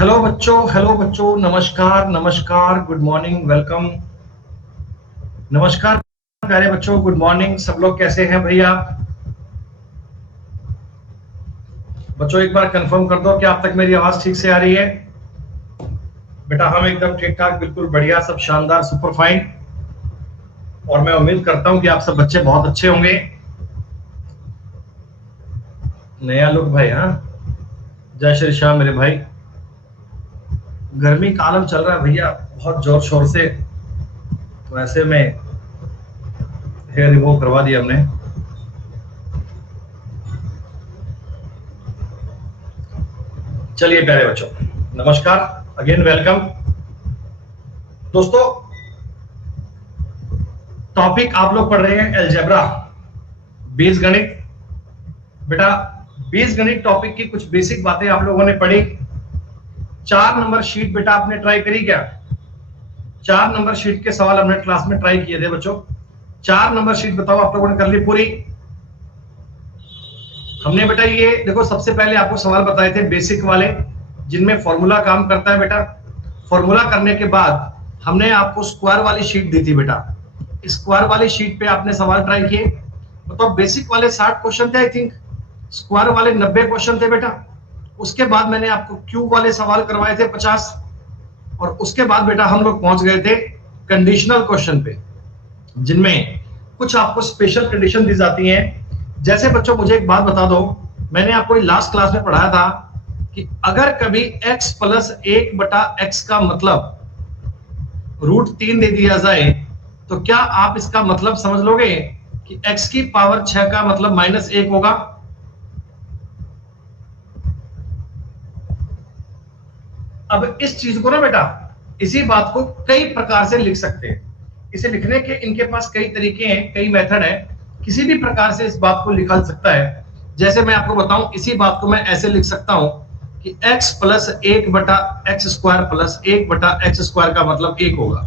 Hello बच्चों, नमस्कार नमस्कार, गुड मॉर्निंग, वेलकम। नमस्कार प्यारे बच्चों, गुड मॉर्निंग। सब लोग कैसे हैं भैया? बच्चों एक बार कंफर्म कर दो कि आप तक मेरी आवाज ठीक से आ रही है। बेटा हम एकदम ठीक ठाक, बिल्कुल बढ़िया, सब शानदार, सुपर फाइन। और मैं उम्मीद करता हूं कि आप सब बच्चे बहुत अच्छे होंगे। नया लुक भाई, हाँ। जय श्री श्याम मेरे भाई। गर्मी का आलम चल रहा है भैया, बहुत जोर शोर से। तो ऐसे में हेयर रिमूव करवा दिया हमने। चलिए प्यारे बच्चों, नमस्कार, अगेन वेलकम। दोस्तों टॉपिक आप लोग पढ़ रहे हैं अलजेब्रा, बीजगणित। बेटा बीजगणित टॉपिक की कुछ बेसिक बातें आप लोगों ने पढ़ी। 4 नंबर शीट बेटा आपने ट्राई करी क्या? 4 नंबर शीट के सवाल हमने क्लास में ट्राई किए थे बच्चों। 4 नंबर शीट बताओ आप लोगों ने कर ली पूरी? हमने बेटा ये देखो, सबसे पहले आपको सवाल बताए थे बेसिक वाले, जिनमें फॉर्मूला काम करता है बेटा। फॉर्मूला करने के बाद हमने आपको स्क्वायर वाली शीट दी थी बेटा। स्क्वायर वाली शीट पे आपने सवाल ट्राई किए। तो बेसिक वाले 60 क्वेश्चन थे आई थिंक, स्क्वायर वाले 90 क्वेश्चन थे बेटा। उसके बाद मैंने आपको क्यूब वाले सवाल करवाए थे 50। और उसके बाद बेटा हम लोग पहुंच गए थे कंडीशनल क्वेश्चन पे, जिनमें कुछ आपको स्पेशल कंडीशन दी जाती हैं। जैसे बच्चों मुझे एक बात बता दो, मैंने आपको लास्ट क्लास में पढ़ाया था कि अगर कभी x प्लस 1/x का मतलब √3 दे दिया जाए, तो क्या आप इसका मतलब समझ लोगे कि x की पावर 6 का मतलब -1 होगा? अब इस चीज को ना बेटा, इसी बात को कई प्रकार से लिख सकते हैं। इसे लिखने के इनके पास कई तरीके हैं, कई मेथड है। किसी भी प्रकार से इस बात को लिखा सकता है। जैसे मैं आपको बताऊं, इसी बात को मैं ऐसे लिख सकता हूं कि x plus 1/x square plus 1/x square का मतलब 1 होगा।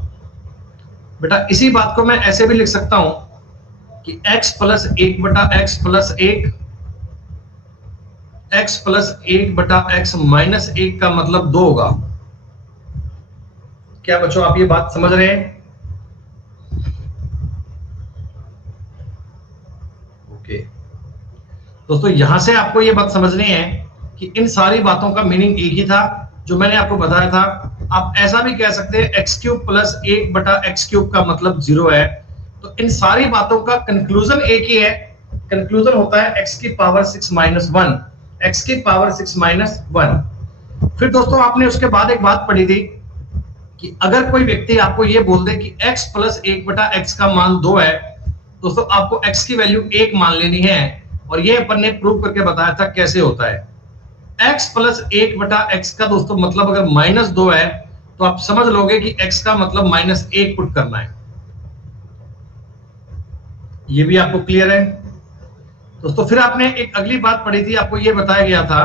बेटा इसी बात को मैं ऐसे भी लिख सकता हूं कि x plus 1/x plus 1, x plus 1/x minus 1 का मतलब 2 होगा। क्या बच्चों आप ये बात समझ रहे हैं? ओके दोस्तों, यहां से आपको ये बात समझनी है कि इन सारी बातों का मीनिंग एक ही था जो मैंने आपको बताया था। आप ऐसा भी कह सकते हैं x³ प्लस 1/x³ का मतलब 0 है। तो इन सारी बातों का कंक्लूजन एक ही है। कंक्लूजन होता है x की पावर 6 माइनस 1, x की पावर 6 माइनस 1। फिर दोस्तों आपने उसके बाद एक बात पढ़ी थी कि अगर कोई व्यक्ति आपको ये बोल दे कि x प्लस 1/x का मान 2 है, दोस्तों आपको x की वैल्यू 1 मान लेनी है। और ये अपन ने प्रूव करके बताया था कैसे होता है। x प्लस 1/x का दोस्तों मतलब अगर -2 है, तो आप समझ लोगे कि x का मतलब -1 पुट करना है। ये भी आपको क्लियर है दोस्तों? फिर आपने एक अगली बात पढ़ी थी, आपको ये बताया गया था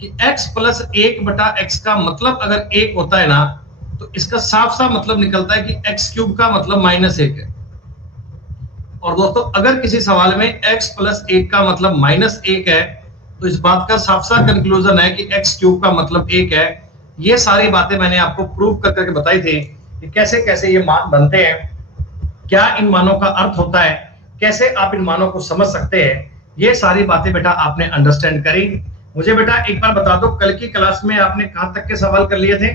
कि x प्लस 1/x का मतलब अगर 1 होता है ना, तो इसका साफ साफ मतलब निकलता है कि x³ का मतलब -1 है। और दोस्तों अगर किसी सवाल में x प्लस 1 का मतलब -1 है, तो इस बात का साफ साफ कंक्लूजन है कि x³ का मतलब 1 है। ये सारी बातें मैंने आपको प्रूव करके बताई थी कि कैसे कैसे ये मान बनते हैं, क्या इन मानों का अर्थ होता है, कैसे आप इन मानों को समझ सकते हैं। ये सारी बातें बेटा आपने अंडरस्टैंड करी। मुझे बेटा एक बार बता दो, कल की क्लास में आपने कहां तक के सवाल कर लिए थे?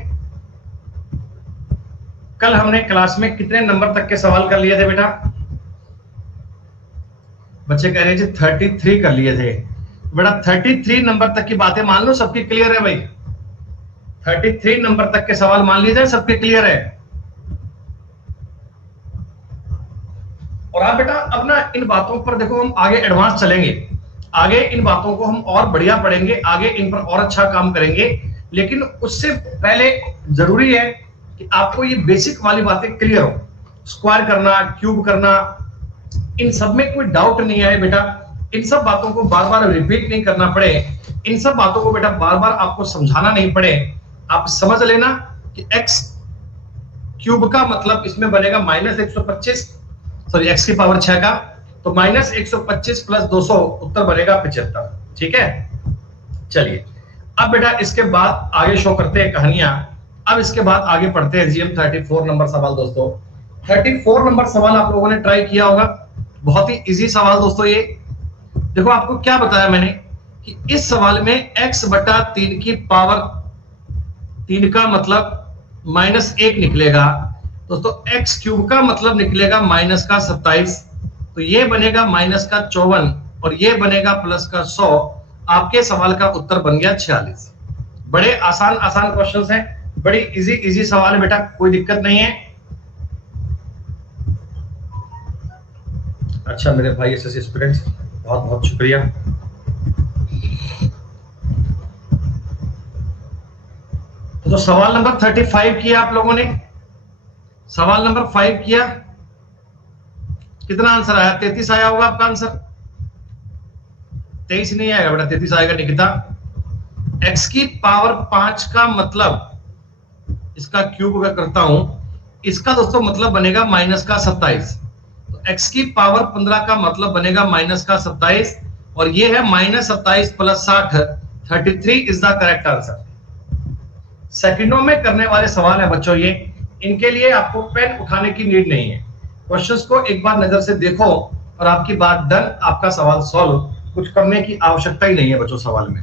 कल हमने क्लास में कितने नंबर तक के सवाल कर लिए थे बेटा? बच्चे कह रहे हैं 33 कर लिए थे। बेटा 33 नंबर तक की बातें मान लो सबकी क्लियर है भाई। 33 नंबर तक के सवाल मान लीजिए सबके क्लियर है। और आप बेटा अब ना इन बातों पर देखो, हम आगे एडवांस चलेंगे, आगे इन बातों को हम और बढ़िया पढ़ेंगे, आगे इन पर और अच्छा काम करेंगे। लेकिन उससे पहले जरूरी है कि आपको ये बेसिक वाली बातें क्लियर हो। स्क्वायर करना, क्यूब करना, इन सब में कोई डाउट नहीं आए बेटा। इन सब बातों को बार बार रिपीट नहीं करना पड़े, इन सब बातों को बेटा बार बार आपको समझाना नहीं पड़े। आप समझ लेना कि x³ का मतलब इसमें बनेगा -125, सॉरी x की पावर 6 का, तो -125 प्लस 200 उत्तर बनेगा 75। ठीक है, चलिए अब बेटा इसके बाद आगे शो करते हैं कहानियां। अब इसके बाद आगे पढ़ते हैं जीएम 34 नंबर सवाल दोस्तों। 34 नंबर सवाल आप लोगों ने ट्राई किया होगा, बहुत ही इजी सवाल दोस्तों ये। देखो आपको क्या बताया मैंने कि इस सवाल में x बटा 3 की पावर 3 का मतलब -1 निकलेगा दोस्तों, x क्यूब का मतलब निकलेगा माइनस का 27, तो ये बनेगा माइनस का 54 और ये बनेगा प्लस का 100। आपके सवाल का उत्तर बन गया 46। बड़े आसान आसान क्वेश्चंस हैं, बड़ी इजी इजी सवाल है बेटा, कोई दिक्कत नहीं है। अच्छा मेरे भाई एसएससी स्टूडेंट्स, बहुत बहुत शुक्रिया। तो सवाल नंबर 35 किया आप लोगों ने, सवाल नंबर 5 किया, कितना आंसर आया? 33 आया होगा आपका आंसर। 23 नहीं आएगा बेटा, 33 आएगा निकिता। x की पावर 5 का मतलब इसका क्यूब अगर करता हूं, इसका दोस्तों मतलब बनेगा माइनस का 27, तो x की पावर 15 का मतलब बनेगा माइनस का 27 और ये है -27 plus 60, 33 is the correct answer. सेकंडों में करने वाले सवाल है बच्चों ये, इनके लिए आपको पेन उठाने की नीड नहीं है। क्वेश्चंस को एक बार नजर से देखो और आपकी बात डन, आपका सवाल सॉल्व, कुछ करने की आवश्यकता ही नहीं है बच्चों सवाल में।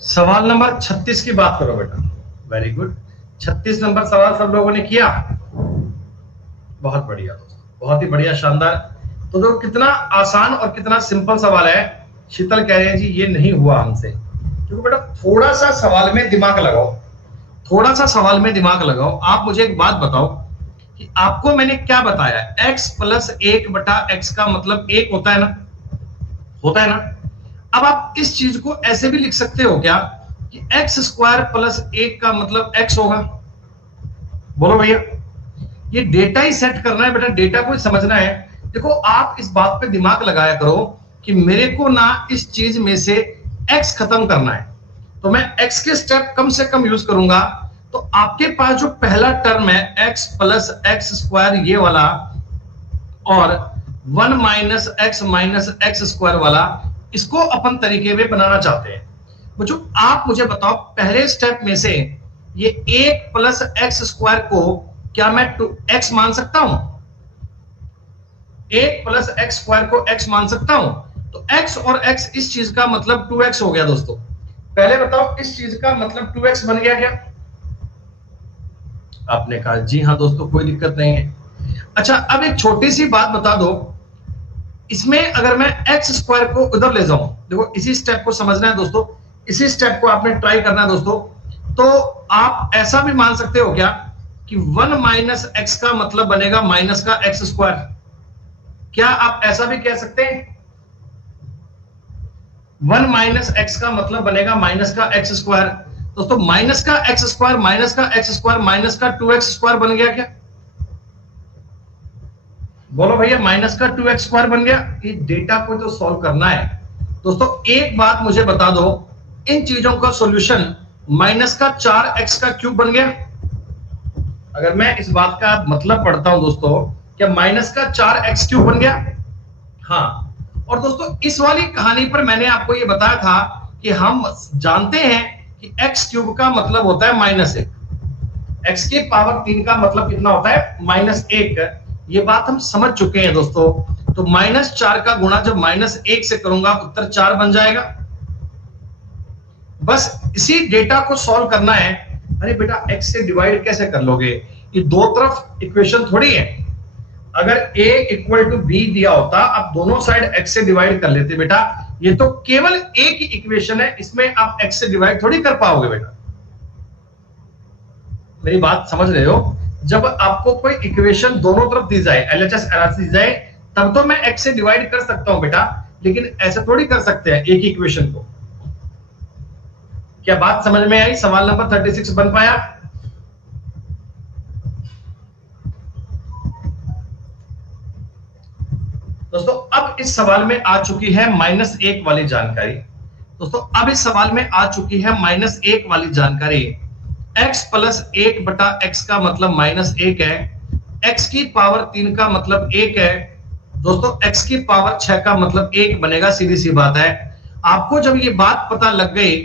सवाल नंबर 36 की बात करो बेटा, वेरी गुड। 36 नंबर सवाल सब लोगों ने किया, बहुत बढ़िया दोस्तों, बहुत ही बढ़िया, शानदार। तो देखो कितना आसान और कितना सिंपल सवाल है। शीतल कह रहे हैं जी ये नहीं हुआ हमसे, क्योंकि बेटा थोड़ा सा सवाल में दिमाग लगाओ, थोड़ा सा सवाल में दिमाग लगाओ। आप मुझे एक बात बताओ कि आपको मैंने क्या बताया, x प्लस 1 बटा x का मतलब 1 होता है ना, होता है ना। अब आप इस चीज को ऐसे भी लिख सकते हो क्या कि x स्क्वायर प्लस 1 का मतलब x होगा। बोलो भैया, ये डेटा ही सेट करना है बेटा, डेटा को समझना है। देखो आप इस बात पे दिमाग लगाया करो कि मेरे को ना इस चीज में से x खत्म करना है, तो मैं x के स्टेप कम से कम यूज करूंगा। तो आपके पास जो पहला टर्म है x प्लस एक्स स्क्वायर ये वाला और 1 माइनस एक्स स्क्वायर वाला, इसको अपन तरीके में बनाना चाहते हैं। बच्चों आप मुझे बताओ पहले स्टेप में से ये 1 प्लस एक्स स्क्वायर को क्या मैं x मान सकता हूं? 1 प्लस एक्स स्क्वायर को x मान सकता हूं? तो x और x इस चीज का मतलब 2x हो गया दोस्तों। पहले बताओ इस चीज का मतलब 2x बन गया क्या? आपने कहा जी हाँ दोस्तों, कोई दिक्कत नहीं है। अच्छा अब एक छोटी सी बात बता दो, इसमें अगर मैं एक्स स्क्वायर को उधर ले जाऊं, देखो इसी स्टेप को समझना है दोस्तों, इसी स्टेप को आपने ट्राई करना है दोस्तों। तो आप ऐसा भी मान सकते हो क्या कि 1 माइनस एक्स का मतलब बनेगा माइनस का एक्स स्क्वायर? क्या आप ऐसा भी कह सकते हैं? 1 माइनस एक्स का मतलब बनेगा माइनस का एक्स स्क्वायर। दोस्तों माइनस का एक्स स्क्वायर माइनस का एक्स स्क्वायर माइनस का 2x स्क्वायर बन गया क्या? बोलो भैया, माइनस का 2x स्क्वायर बन गया। ये डेटा को तो सॉल्व करना है दोस्तों। एक बात मुझे बता दो, इन चीजों का सॉल्यूशन माइनस का 4x का क्यूब बन गया। अगर मैं इस बात का मतलब पढ़ता हूं दोस्तों, क्या माइनस का 4x क्यूब बन गया? हाँ। और दोस्तों इस वाली कहानी पर मैंने आपको ये बताया था कि हम जानते हैं कि x क्यूब का मतलब होता है -1, x की पावर 3 का मतलब कितना होता है? -1। ये बात हम समझ चुके हैं दोस्तों। तो -4 का गुणा जब -1 से करूंगा उत्तर 4 बन जाएगा। बस इसी डेटा को सॉल्व करना है। अरे बेटा x से डिवाइड कैसे कर लोगे? ये दो तरफ इक्वेशन थोड़ी है। अगर a इक्वल टू b दिया होता, आप दोनों साइड x से डिवाइड कर लेते बेटा। ये तो केवल a की इक्वेशन है, इसमें आप x से डिवाइड थोड़ी कर पाओगे बेटा। मेरी बात समझ रहे हो? जब आपको कोई इक्वेशन दोनों तरफ दी जाए, LHS LHS दी जाए, तब तो मैं x से डिवाइड कर सकता हूं बेटा, लेकिन ऐसे थोड़ी कर सकते हैं एक इक्वेशन को। क्या बात समझ में आई? सवाल नंबर 36 बन पाया? दोस्तों अब इस सवाल में आ चुकी है -1 वाली जानकारी। दोस्तों अब इस सवाल में आ चुकी है -1 वाली जानकारी। x प्लस 1 बटा x का मतलब -1 है, x की पावर 3 का मतलब 1 है दोस्तों, x की पावर 6 का मतलब 1 बनेगा, सीधी सी बात है। आपको जब ये बात पता लग गई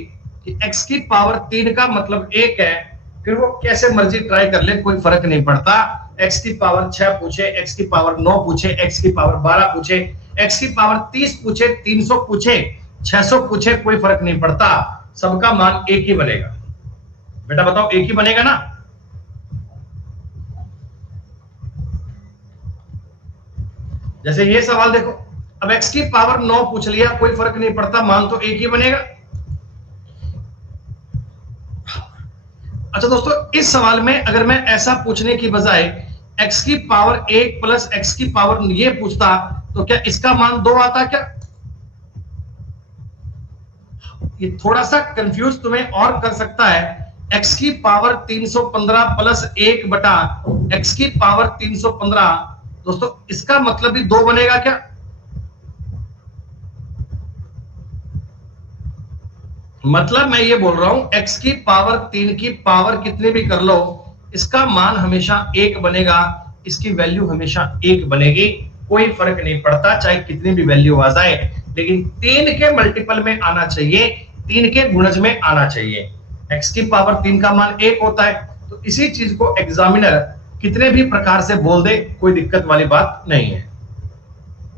कि x की पावर 3 का मतलब 1 है, फिर वो कैसे मर्जी ट्राई कर ले, कोई फर्क नहीं पड़ता। x की पावर 6 पूछे, x की पावर 9 पूछे, x की पावर 12 पूछे, x की पावर 30 पूछे, 300 पूछे, 600 पूछे, कोई फर्क नहीं पड़ता, सबका मान एक ही बनेगा। बेटा बताओ, एक ही बनेगा ना? जैसे ये सवाल देखो, अब x की पावर 9 पूछ लिया, कोई फर्क नहीं पड़ता, मान तो एक ही बनेगा। अच्छा दोस्तों, इस सवाल में अगर मैं ऐसा पूछने की बजाय x की पावर 1 प्लस x की पावर ये पूछता, तो क्या इसका मान 2 आता क्या? ये थोड़ा सा कंफ्यूज तुम्हें और कर सकता है। x की पावर 315 प्लस 1 बटा x की पावर 315, दोस्तों इसका मतलब भी 2 बनेगा क्या? मतलब मैं ये बोल रहा हूं, x की पावर 3 की पावर कितनी भी कर लो, इसका मान हमेशा 1 बनेगा, इसकी वैल्यू हमेशा 1 बनेगी, कोई फर्क नहीं पड़ता चाहे कितनी भी वैल्यू आ जाए, लेकिन 3 के मल्टीपल में आना चाहिए, 3 के गुणज में आना चाहिए। x की पावर 3 का मान 1 होता है, तो इसी चीज को एग्जामिनर कितने भी प्रकार से बोल दे, कोई दिक्कत वाली बात नहीं है।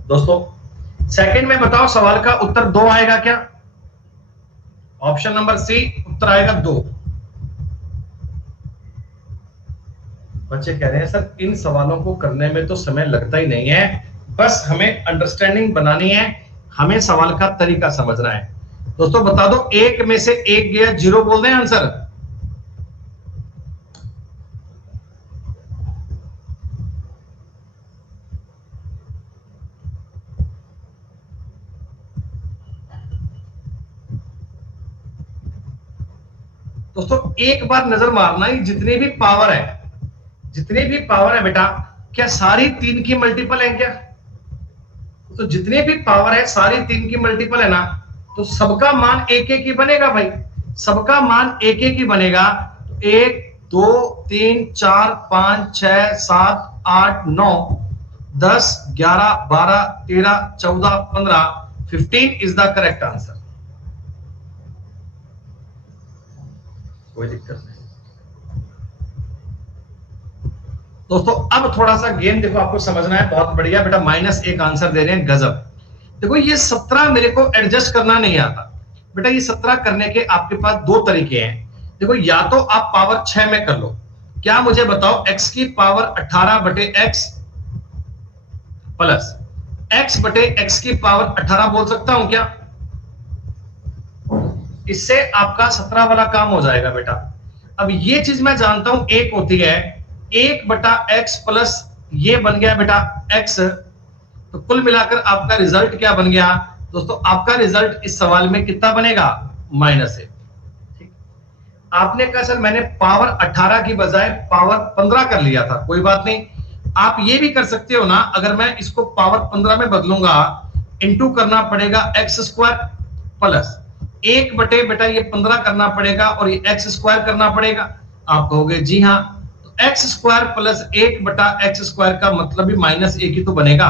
दोस्तों सेकंड में बताओ, सवाल का उत्तर 2 आएगा क्या? ऑप्शन नंबर सी उत्तर आएगा 2। बच्चे कह रहे हैं सर इन सवालों को करने में तो समय लगता ही नहीं है, बस हमें अंडरस्टैंडिंग बनानी है, हमें सवाल का तरीका समझना है। दोस्तों बता दो, 1 में से 1 गया, 0 बोल दें आंसर। दोस्तों एक बार नजर मारना, ही जितनी भी पावर है बेटा, क्या सारी 3 की मल्टीपल है क्या? तो जितने भी पावर है सारी 3 की मल्टीपल है ना, तो सबका मान एक एक ही बनेगा भाई, सबका मान एक एक ही बनेगा। तो 1 2 3 4 5 6 7 8 9 10 11 12 13 14 15 15 इज द करेक्ट आंसर। कोई दिक्कत नहीं दोस्तों। अब थोड़ा सा गेम देखो, आपको समझना है, बहुत बढ़िया बेटा, -1 आंसर दे रहे हैं, गजब। देखो ये 17 मेरे को एडजस्ट करना नहीं आता बेटा, ये 17 करने के आपके पास 2 तरीके हैं। देखो या तो आप पावर 6 में कर लो, क्या मुझे बताओ, x की पावर 18 बटे x प्लस x बटे x की पावर 18 बोल सकता हूं क्या? इससे आपका 17 वाला काम हो जाएगा बेटा। अब ये चीज मैं जानता हूं एक होती है 1 बटा x प्लस ये बन गया बेटा x, तो कुल मिलाकर आपका रिजल्ट क्या बन गया दोस्तों? आपका रिजल्ट इस सवाल में कितना बनेगा? -1। ठीक, आपने कहा सर मैंने पावर 18 की बजाय पावर 15 कर लिया था, कोई बात नहीं, आप ये भी कर सकते हो ना, अगर मैं इसको पावर 15 में बदलूंगा, इंटू करना पड़ेगा x स्क्वायर प्लस 1 बटे बेटा ये 15 करना पड़ेगा और ये x स्क्वायर करना पड़ेगा। आप कहोगे जी हाँ, तो x स्क्वायर प्लस 1 बटा x स्क्वायर का मतलब भी -1 ही तो बनेगा।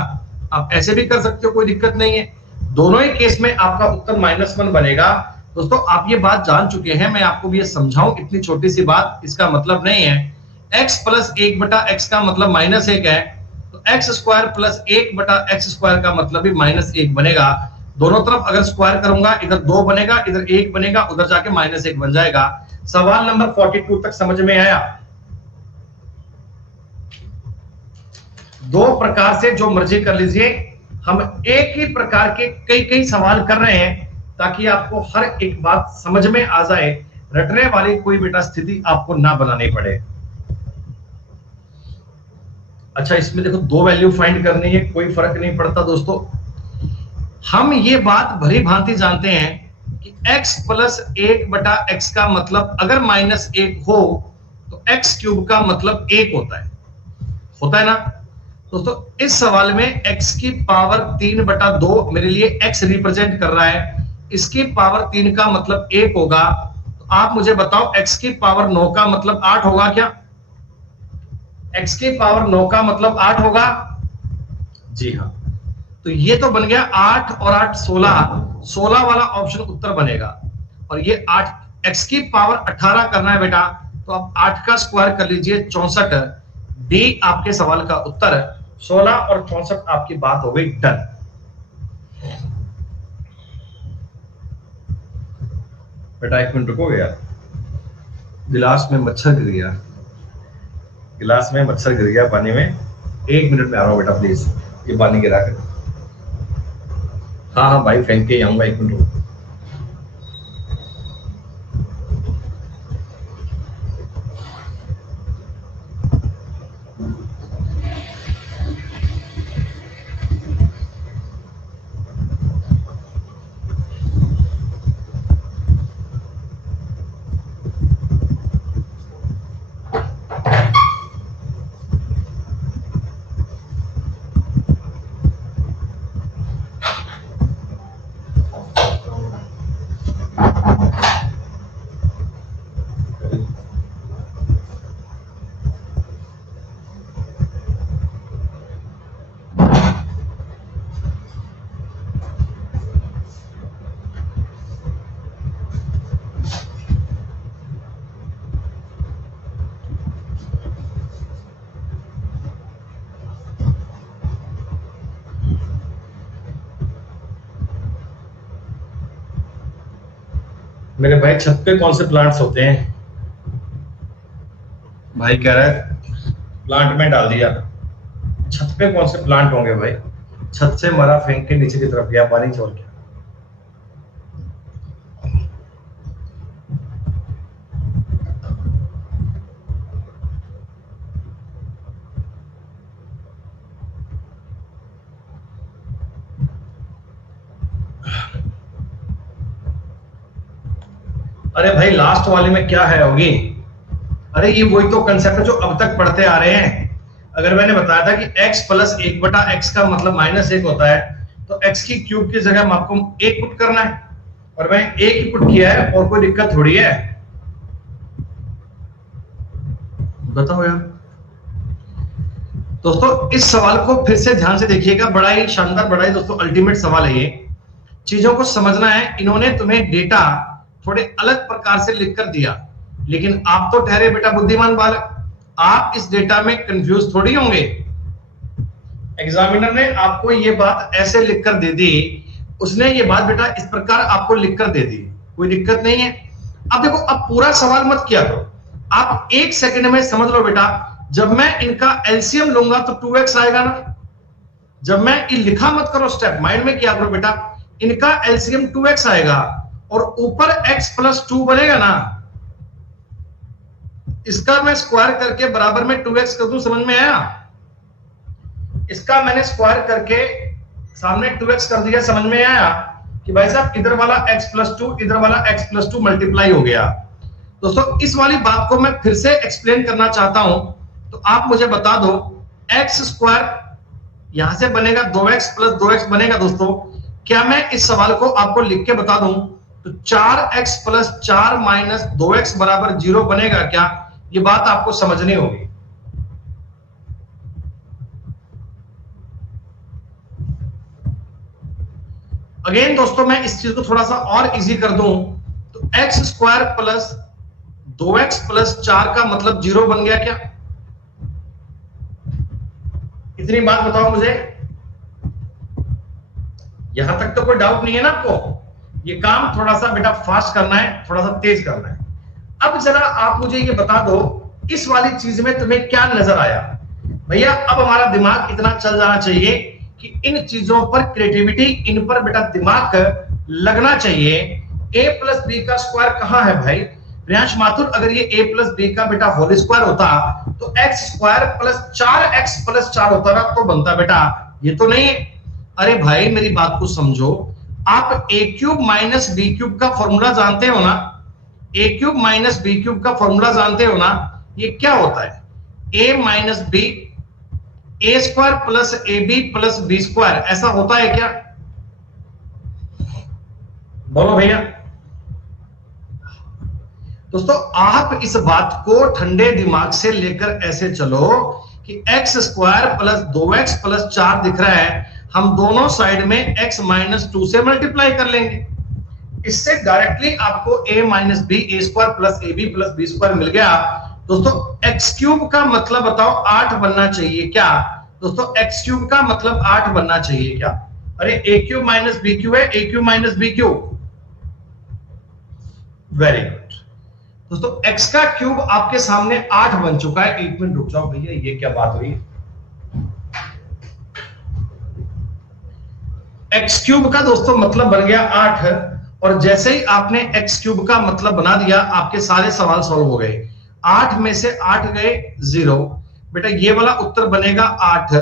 आप ऐसे भी कर सकते हो, कोई दिक्कत नहीं है, दोनों ही केस में आपका उत्तर -1 बनेगा। दोस्तों आप ये बात जान चुके हैं, मैं आपको भी ये समझाऊं, इतनी छोटी सी बात, इसका मतलब नहीं है x प्लस 1 बटा x का मतलब -1 है, तो x स्क्वायर प्लस 1 बटा x स्क्वायर का मतलब भी -1 बनेगा। दोनों तरफ अगर स्क्वायर करूंगा, इधर 2 बनेगा, इधर 1 बनेगा, उधर जाके -1 बन जाएगा। सवाल नंबर 42 तक समझ में आया? 2 प्रकार से जो मर्जी कर लीजिए, हम एक ही प्रकार के कई कई सवाल कर रहे हैं ताकि आपको हर एक बात समझ में आ जाए, रटने वाली कोई बेटा स्थिति आपको ना बनानी पड़े। अच्छा इसमें देखो 2 वैल्यू फाइंड करनी है, कोई फर्क नहीं पड़ता दोस्तों। हम ये बात भली भांति जानते हैं कि x प्लस 1 बटा x का मतलब अगर -1 हो तो x क्यूब का मतलब 1 होता है ना दोस्तों। इस सवाल में x की पावर 3 बटा 2 मेरे लिए x रिप्रेजेंट कर रहा है, इसकी पावर 3 का मतलब 1 होगा। तो आप मुझे बताओ x की पावर 9 का मतलब 8 होगा क्या? x की पावर 9 का मतलब 8 होगा? जी हाँ। तो ये तो बन गया 8 और 8 16, 16 वाला ऑप्शन उत्तर बनेगा। और ये 8 x की पावर 18 करना है बेटा, तो आप 8 का स्क्वायर कर लीजिए 64। डी आपके सवाल का उत्तर 16 और 64 आपकी बात हो गई डन। बेटा 1 मिनट रुको यार, गिलास में मच्छर गिर गया, गिलास में मच्छर गिर गया पानी में। 1 मिनट में आ रहा हूँ बेटा, प्लीज ये पानी गिरा कर। हाँ हाँ भाई, फेंक के आऊंगा, 1 मिनट रुको। मेरे भाई छत पे कौन से प्लांट्स होते हैं? भाई कह रहा है प्लांट में डाल दिया। छत पे कौन से प्लांट होंगे भाई? छत से मरा फेंक के नीचे की तरफ गया पानी छोड़ के। अरे भाई लास्ट वाले में क्या है होगी? अरे ये वही तो कंसेप्ट है जो अब तक पढ़ते आ रहे हैं। अगर मैंने बताया था कि x प्लस 1/x का मतलब -1 होता है, तो x की क्यूब की जगह आपको 1 पुट करना है, और मैं 1 ही पुट किया है, और कोई दिक्कत थोड़ी है। बताओ यार दोस्तों, इस सवाल को फिर से ध्यान से देखिएगा, बड़ा ही शानदार, बड़ा ही दोस्तों अल्टीमेट सवाल है ये। चीजों को समझना है। इन्होंने तुम्हें डेटा थोड़े अलग प्रकार से लिख कर दिया, लेकिन आप तो ठहरे बेटा बुद्धिमान बालक, आप इस डेटा में कंफ्यूज थोड़ी होंगे। एग्जामिनर ने आपको ये बात ऐसे लिखकर दे दी, उसने ये बात बेटा इस प्रकार आपको लिखकर दे दी, कोई दिक्कत नहीं है। अब देखो, अब पूरा सवाल मत किया करो, आप 1 सेकंड में समझ लो बेटा। जब मैं इनका एलसीएम लूंगा तो 2x आएगा ना। जब मैं ये लिखा मत करो, स्टेप माइंड में किया करो बेटा। इनका एलसीएम 2x आएगा और ऊपर x प्लस 2 बनेगा ना, इसका मैं स्क्वायर करके बराबर में 2x कर दूं, समझ में आया? इसका मैंने स्क्वायर करके सामने 2x कर दिया, समझ में आया कि भाई साहब इधर वाला x प्लस 2, इधर वाला x प्लस 2 मल्टीप्लाई हो गया। दोस्तों इस वाली बात को मैं फिर से एक्सप्लेन करना चाहता हूं, तो आप मुझे बता दो, x स्क्वायर यहां से बनेगा 2x प्लस 2x बनेगा। दोस्तों क्या मैं इस सवाल को आपको लिख के बता दूं, तो 4x प्लस 4 माइनस 2x बराबर 0 बनेगा क्या? ये बात आपको समझनी होगी। अगेन दोस्तों मैं इस चीज को थोड़ा सा और इजी कर दूं, तो x square plus 2x plus 4 का मतलब 0 बन गया क्या? इतनी बात बताओ मुझे, यहां तक तो कोई डाउट नहीं है ना आपको? ये काम थोड़ा सा बेटा फास्ट करना है, थोड़ा सा तेज करना है। अब जरा आप मुझे ये बता दो, इस वाली चीज में तुम्हें क्या नजर आया? भैया अब हमारा दिमाग इतना चल जाना चाहिए कि इन चीजों पर क्रिएटिविटी, इन पर बेटा दिमाग लगना चाहिए। a प्लस बी का स्क्वायर कहां है भाई? प्रियांश माथुर, अगर ये a प्लस बी का बेटा होल स्क्वायर होता तो x square plus 4x plus 4 होता ना, तो बनता बेटा, ये तो नहीं है। अरे भाई मेरी बात को समझो, आप a cube minus B cube का फॉर्मूला जानते हो ना? a cube minus B cube का फॉर्मूला जानते हो ना? ये क्या होता है? a minus B, A square plus A B plus B square, ऐसा होता है क्या? बोलो भैया। दोस्तों आप इस बात को ठंडे दिमाग से लेकर ऐसे चलो कि x square plus 2x plus 4 दिख रहा है, हम दोनों साइड में x माइनस 2 से मल्टीप्लाई कर लेंगे। इससे डायरेक्टली आपको a minus B A square plus A B plus B square मिल गया। दोस्तों एक्स क्यूब का मतलब बताओ 8 बनना चाहिए क्या? दोस्तों एक्स क्यूब का मतलब 8 बनना चाहिए क्या? अरे A cube minus B cube है, A cube minus B cube. Very good दोस्तों, x का क्यूब आपके सामने 8 बन चुका है। एक मिनट रुक जाओ भैया, ये क्या बात हुई? x क्यूब का दोस्तों मतलब बन गया 8, और जैसे ही आपने x क्यूब का मतलब बना दिया आपके सारे सवाल सॉल्व हो गए। 8 में से 8 गए 0, बेटा ये वाला उत्तर बनेगा 8,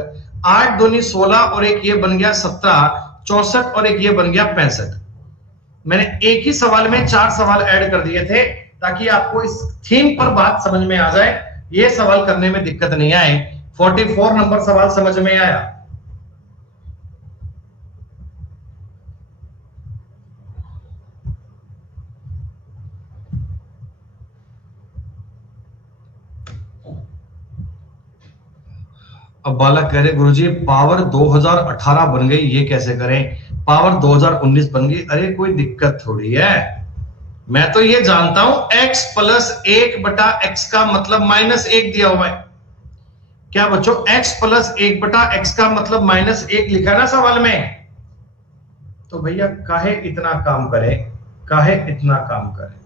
8 दूनी 16 और एक ये बन गया 17, 64 और एक ये बन गया 65। मैंने एक ही सवाल में 4 सवाल ऐड कर दिए थे ताकि आपको इस थीम पर बात समझ में आ जाए, ये सवाल करने में दिक्कत नहीं आए। 44 नंबर सवाल समझ में आया? अब बालक कह रहे गुरुजी पावर 2018 बन गई, ये कैसे करें? पावर 2019 बन गई। अरे कोई दिक्कत थोड़ी है, मैं तो ये जानता हूं x प्लस 1 बटा x का मतलब माइनस 1 दिया हुआ है। क्या बच्चों x प्लस 1 बटा x का मतलब माइनस 1 लिखा ना सवाल में? तो भैया काहे इतना काम करें, काहे इतना काम करें?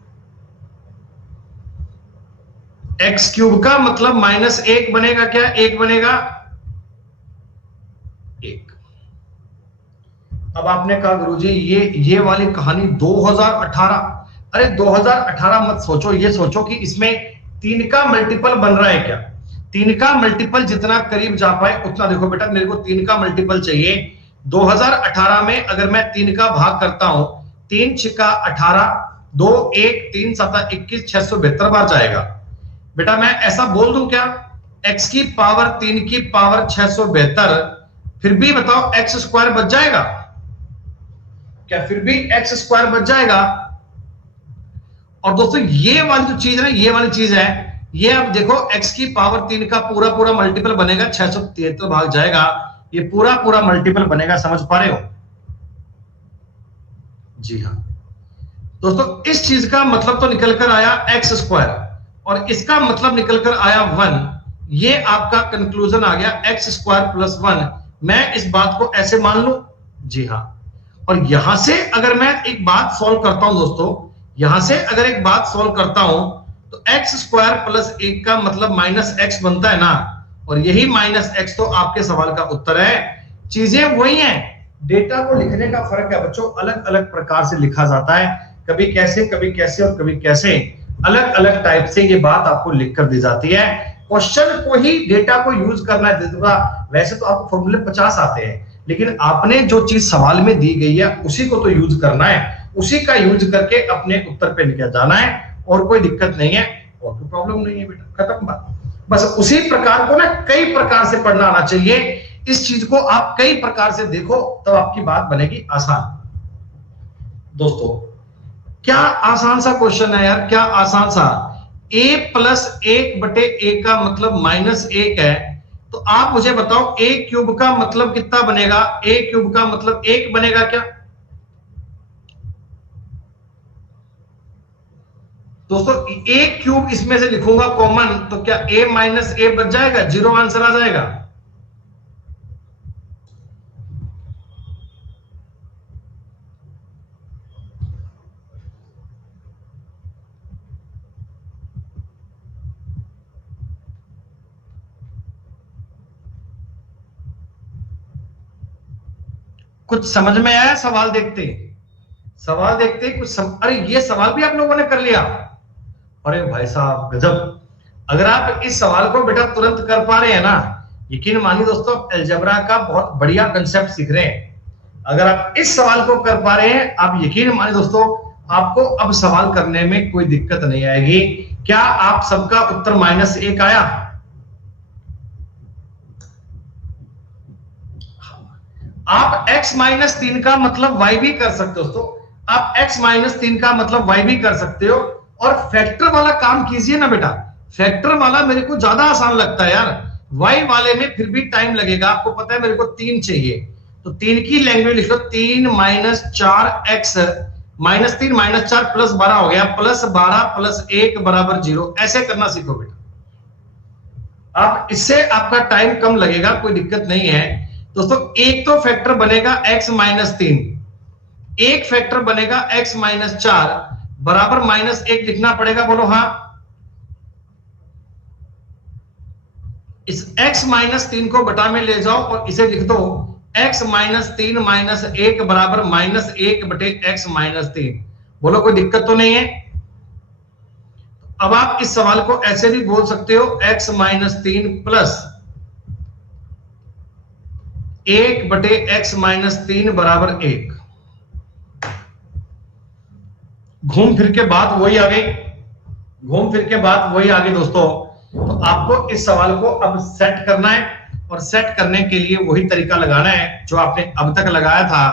x क्यूब का मतलब माइनस 1 बनेगा क्या? 1 बनेगा 1। अब आपने कहा गुरुजी ये वाली कहानी 2018, अरे 2018 मत सोचो, ये सोचो कि इसमें 3 का मल्टीपल बन रहा है क्या? 3 का मल्टीपल जितना करीब जा पाए उतना। देखो बेटा मेरे को 3 का मल्टीपल चाहिए। 2018 में अगर मैं 3 का भाग करता हूं, 3 छिका 18, 2 1 3 7 21, 672 बार जाएगा। बेटा मैं ऐसा बोल दूं क्या, x की पावर 3 की पावर 672, फिर भी बताओ x स्क्वायर बच जाएगा क्या? फिर भी x स्क्वायर बच जाएगा। और दोस्तों ये वाली जो चीज है ना, ये वाली चीज है, ये अब देखो x की पावर 3 का पूरा पूरा मल्टीपल बनेगा, 673 भाग जाएगा, ये पूरा पूरा मल्टीपल बनेगा। समझ पा रहे हो? जी हाँ दोस्तों, इस चीज का मतलब तो निकल कर आया x स्क्वायर, और इसका मतलब निकल कर आया 1। ये आपका कंक्लूजन आ गया x स्क्वायर प्लस 1। मैं इस बात को ऐसे मान लूं? जी हाँ। और यहां से अगर मैं एक बात सॉल्व करता हूं दोस्तों, यहां से अगर एक बात सॉल्व करता हूं तो x स्क्वायर प्लस 1 का मतलब माइनस x बनता है ना, और यही माइनस x तो आपके सवाल का उत्तर है। चीजें वही हैं, डेटा को लिखने का फर्क है बच्चों, अलग अलग प्रकार से लिखा जाता है, कभी कैसे कभी कैसे और कभी कैसे, अलग अलग टाइप से ये बात आपको लिख कर दी जाती है। क्वेश्चन को ही डेटा को यूज करना है। वैसे तो आपको फॉर्मूले 50 आते हैं, लेकिन आपने जो चीज सवाल में दी गई है उसी को तो यूज करना है, उसी का यूज करके अपने उत्तर पे निकल जाना है, और कोई दिक्कत नहीं है, और कोई प्रॉब्लम नहीं है बेटा, खत्म बात। बस उसी प्रकार को ना कई प्रकार से पढ़ना आना चाहिए। इस चीज को आप कई प्रकार से देखो तब आपकी बात बनेगी आसान। दोस्तों क्या आसान सा क्वेश्चन है यार, क्या आसान सा। a प्लस 1 बटे a का मतलब माइनस 1 है, तो आप मुझे बताओ a क्यूब का मतलब कितना बनेगा? a क्यूब का मतलब 1 बनेगा क्या? दोस्तों a क्यूब इसमें से लिखूंगा कॉमन, तो क्या a माइनस a बच जाएगा? 0 आंसर आ जाएगा। कुछ समझ में आया? सवाल देखते सवाल देखते कुछ अरे ये सवाल भी आप लोगों ने कर लिया, अरे भाई साहब गजब। अगर आप इस सवाल को बेटा तुरंत कर पा रहे हैं ना, यकीन मानिए दोस्तों अलजेब्रा का बहुत बढ़िया कंसेप्ट सीख रहे हैं। अगर आप इस सवाल को कर पा रहे हैं, आप यकीन मानिए दोस्तों आपको अब सवाल करने में कोई दिक्कत नहीं आएगी। क्या आप सबका उत्तर माइनस 1 आया? आप x माइनस 3 का मतलब y भी कर सकते हो दोस्तों, आप x माइनस 3 का मतलब y भी कर सकते हो। और फैक्टर वाला काम कीजिए ना बेटा, फैक्टर वाला मेरे को ज्यादा आसान लगता है यार, y वाले में फिर भी टाइम लगेगा। आपको पता है मेरे को 3 चाहिए, तो 3 की लैंग्वेज लिख लो, 3 minus 4x minus 3 minus 4 plus 12 हो गया, प्लस 12 प्लस 1 बराबर 0। ऐसे करना सीखो बेटा, आप इससे आपका टाइम कम लगेगा, कोई दिक्कत नहीं है दोस्तों। एक तो फैक्टर बनेगा x माइनस 3, एक फैक्टर बनेगा x माइनस 4 बराबर माइनस 1 लिखना पड़ेगा, बोलो हाँ। इस x माइनस 3 को बटा में ले जाओ और इसे लिख दो x माइनस 3 माइनस 1 बराबर माइनस 1 बटे x माइनस 3। बोलो कोई दिक्कत तो नहीं है। अब आप इस सवाल को ऐसे भी बोल सकते हो, x माइनस 3 प्लस 1 बटे x माइनस 3 बराबर 1। घूम फिर के बात वही आ गई, घूम फिर के बात वही आ गई दोस्तों। तो आपको इस सवाल को अब सेट करना है, और सेट करने के लिए वही तरीका लगाना है जो आपने अब तक लगाया था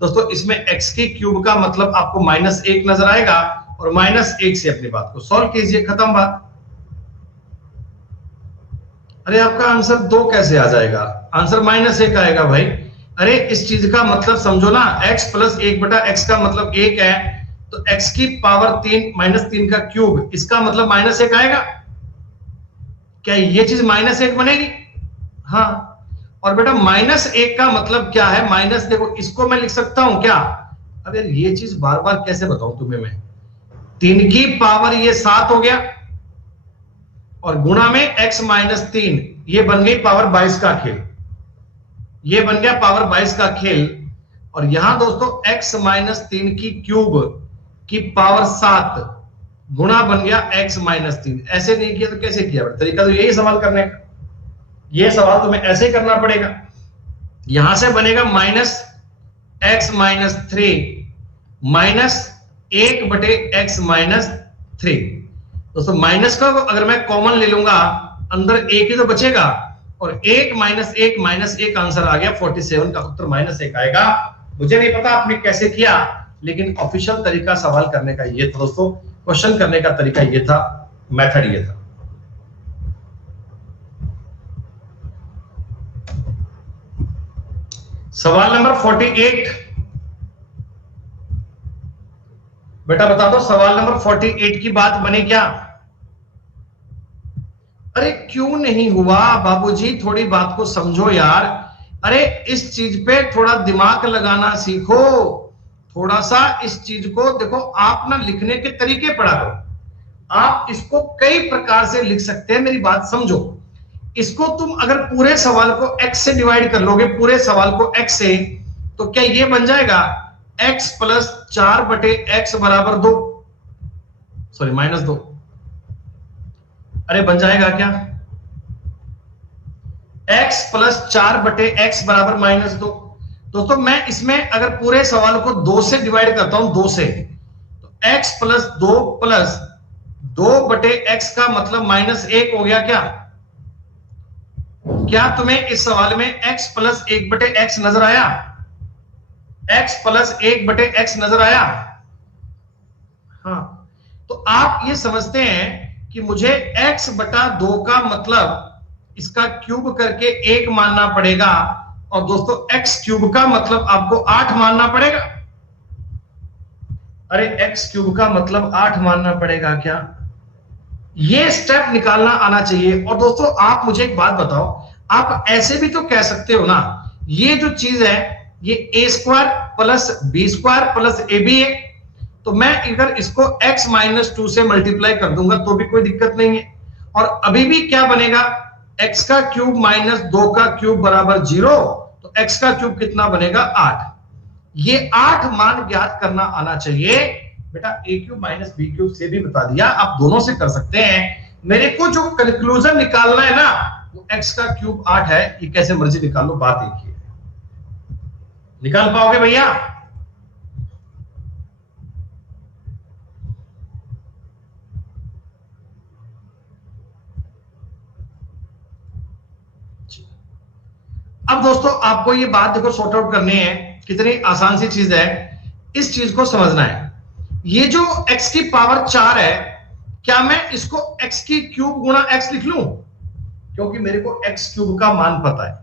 दोस्तों। इसमें x की क्यूब का मतलब आपको माइनस 1 नजर आएगा, और माइनस 1 से अपनी बात को सॉल्व कीजिए, खत्म बात। अरे आपका आंसर 2 कैसे आ जाएगा? आंसर माइनस 1 आएगा भाई। अरे इस चीज का मतलब समझो ना, x प्लस 1 बटा x का मतलब 1 है, तो x की पावर 3 माइनस 3 का क्यूब, इसका मतलब माइनस 1 आएगा। क्या ये चीज माइनस 1 बनेगी? हाँ। और बेटा माइनस 1 का मतलब क्या है? माइनस, देखो इसको मैं लिख सकता हूं क्या? अब यार ये चीज बार बार कैसे बताऊं तुम्हें मैं? 3 की पावर ये 7 हो गया, और गुणा में x माइनस 3, ये बन गई पावर 22 का खेल, ये बन गया पावर 22 का खेल। और यहां दोस्तों x माइनस 3 की क्यूब की पावर 7 गुणा बन गया x माइनस 3। ऐसे नहीं किया तो कैसे किया? तरीका तो यही सवाल करने का, ये सवाल तुम्हें ऐसे ही करना पड़ेगा। यहां से बनेगा माइनस x माइनस 3 माइनस 1 बटे x माइनस 3। दोस्तों माइनस का अगर मैं कॉमन ले लूंगा, अंदर एक ही तो बचेगा, और 1 माइनस 1 माइनस 1 आंसर आ गया 47 का उत्तर माइनस 1 आएगा। मुझे नहीं पता आपने कैसे किया, लेकिन ऑफिशियल तरीका सवाल करने का ये था दोस्तों, क्वेश्चन करने का तरीका ये था, मेथड ये था। सवाल नंबर 48 बेटा बता दो, सवाल नंबर 48 की बात बनी क्या? अरे क्यों नहीं हुआ बाबूजी? थोड़ी बात को समझो यार। अरे इस चीज पे थोड़ा दिमाग लगाना सीखो, थोड़ा सा इस चीज को देखो। आप ना लिखने के तरीके पढ़ा करो, आप इसको कई प्रकार से लिख सकते हैं, मेरी बात समझो। इसको तुम अगर पूरे सवाल को x से डिवाइड कर लोगे, पूरे सवाल को x से, तो क्या ये बन जाएगा x प्लस 4 बटे x बराबर 2, सॉरी माइनस 2। अरे बन जाएगा क्या? x प्लस 4 बटे x बराबर माइनस 2। दोस्तों मैं इसमें अगर पूरे सवाल को 2 से डिवाइड करता हूं, 2 से, तो x प्लस 2 प्लस 2 बटे x का मतलब माइनस 1 हो गया। क्या क्या तुम्हें इस सवाल में x प्लस 1 बटे x नजर आया? x प्लस 1 बटे x नजर आया? हाँ। तो आप ये समझते हैं कि मुझे x बटा 2 का मतलब इसका क्यूब करके 1 मानना पड़ेगा, और दोस्तों x क्यूब का मतलब आपको 8 मानना पड़ेगा। अरे x क्यूब का मतलब 8 मानना पड़ेगा क्या? ये स्टेप निकालना आना चाहिए। और दोस्तों आप मुझे एक बात बताओ, आप ऐसे भी तो कह सकते हो ना, ये जो चीज है ये a square plus B square plus A B है, तो मैं अगर इसको x माइनस 2 से मल्टीप्लाई कर दूंगा तो भी कोई दिक्कत नहीं है। और अभी भी क्या बनेगा? x का क्यूब माइनस 2 का क्यूब बराबर 0, तो x का क्यूब कितना बनेगा? 8। ये 8 मान ज्ञात करना आना चाहिए बेटा। a cube minus B cube से भी बता दिया, आप दोनों से कर सकते हैं। मेरे को जो कंक्लूजन निकालना है ना, वो x का क्यूब 8 है। ये कैसे मर्जी निकाल लो, बात एक ही है। निकाल पाओगे भैया? अब दोस्तों आपको ये बात देखो सॉर्ट आउट करनी है, कितनी आसान सी चीज है, इस चीज को समझना है। ये जो x की पावर 4 है, क्या मैं इसको x की क्यूब गुणा x लिख लूं? क्योंकि मेरे को x क्यूब का मान पता है।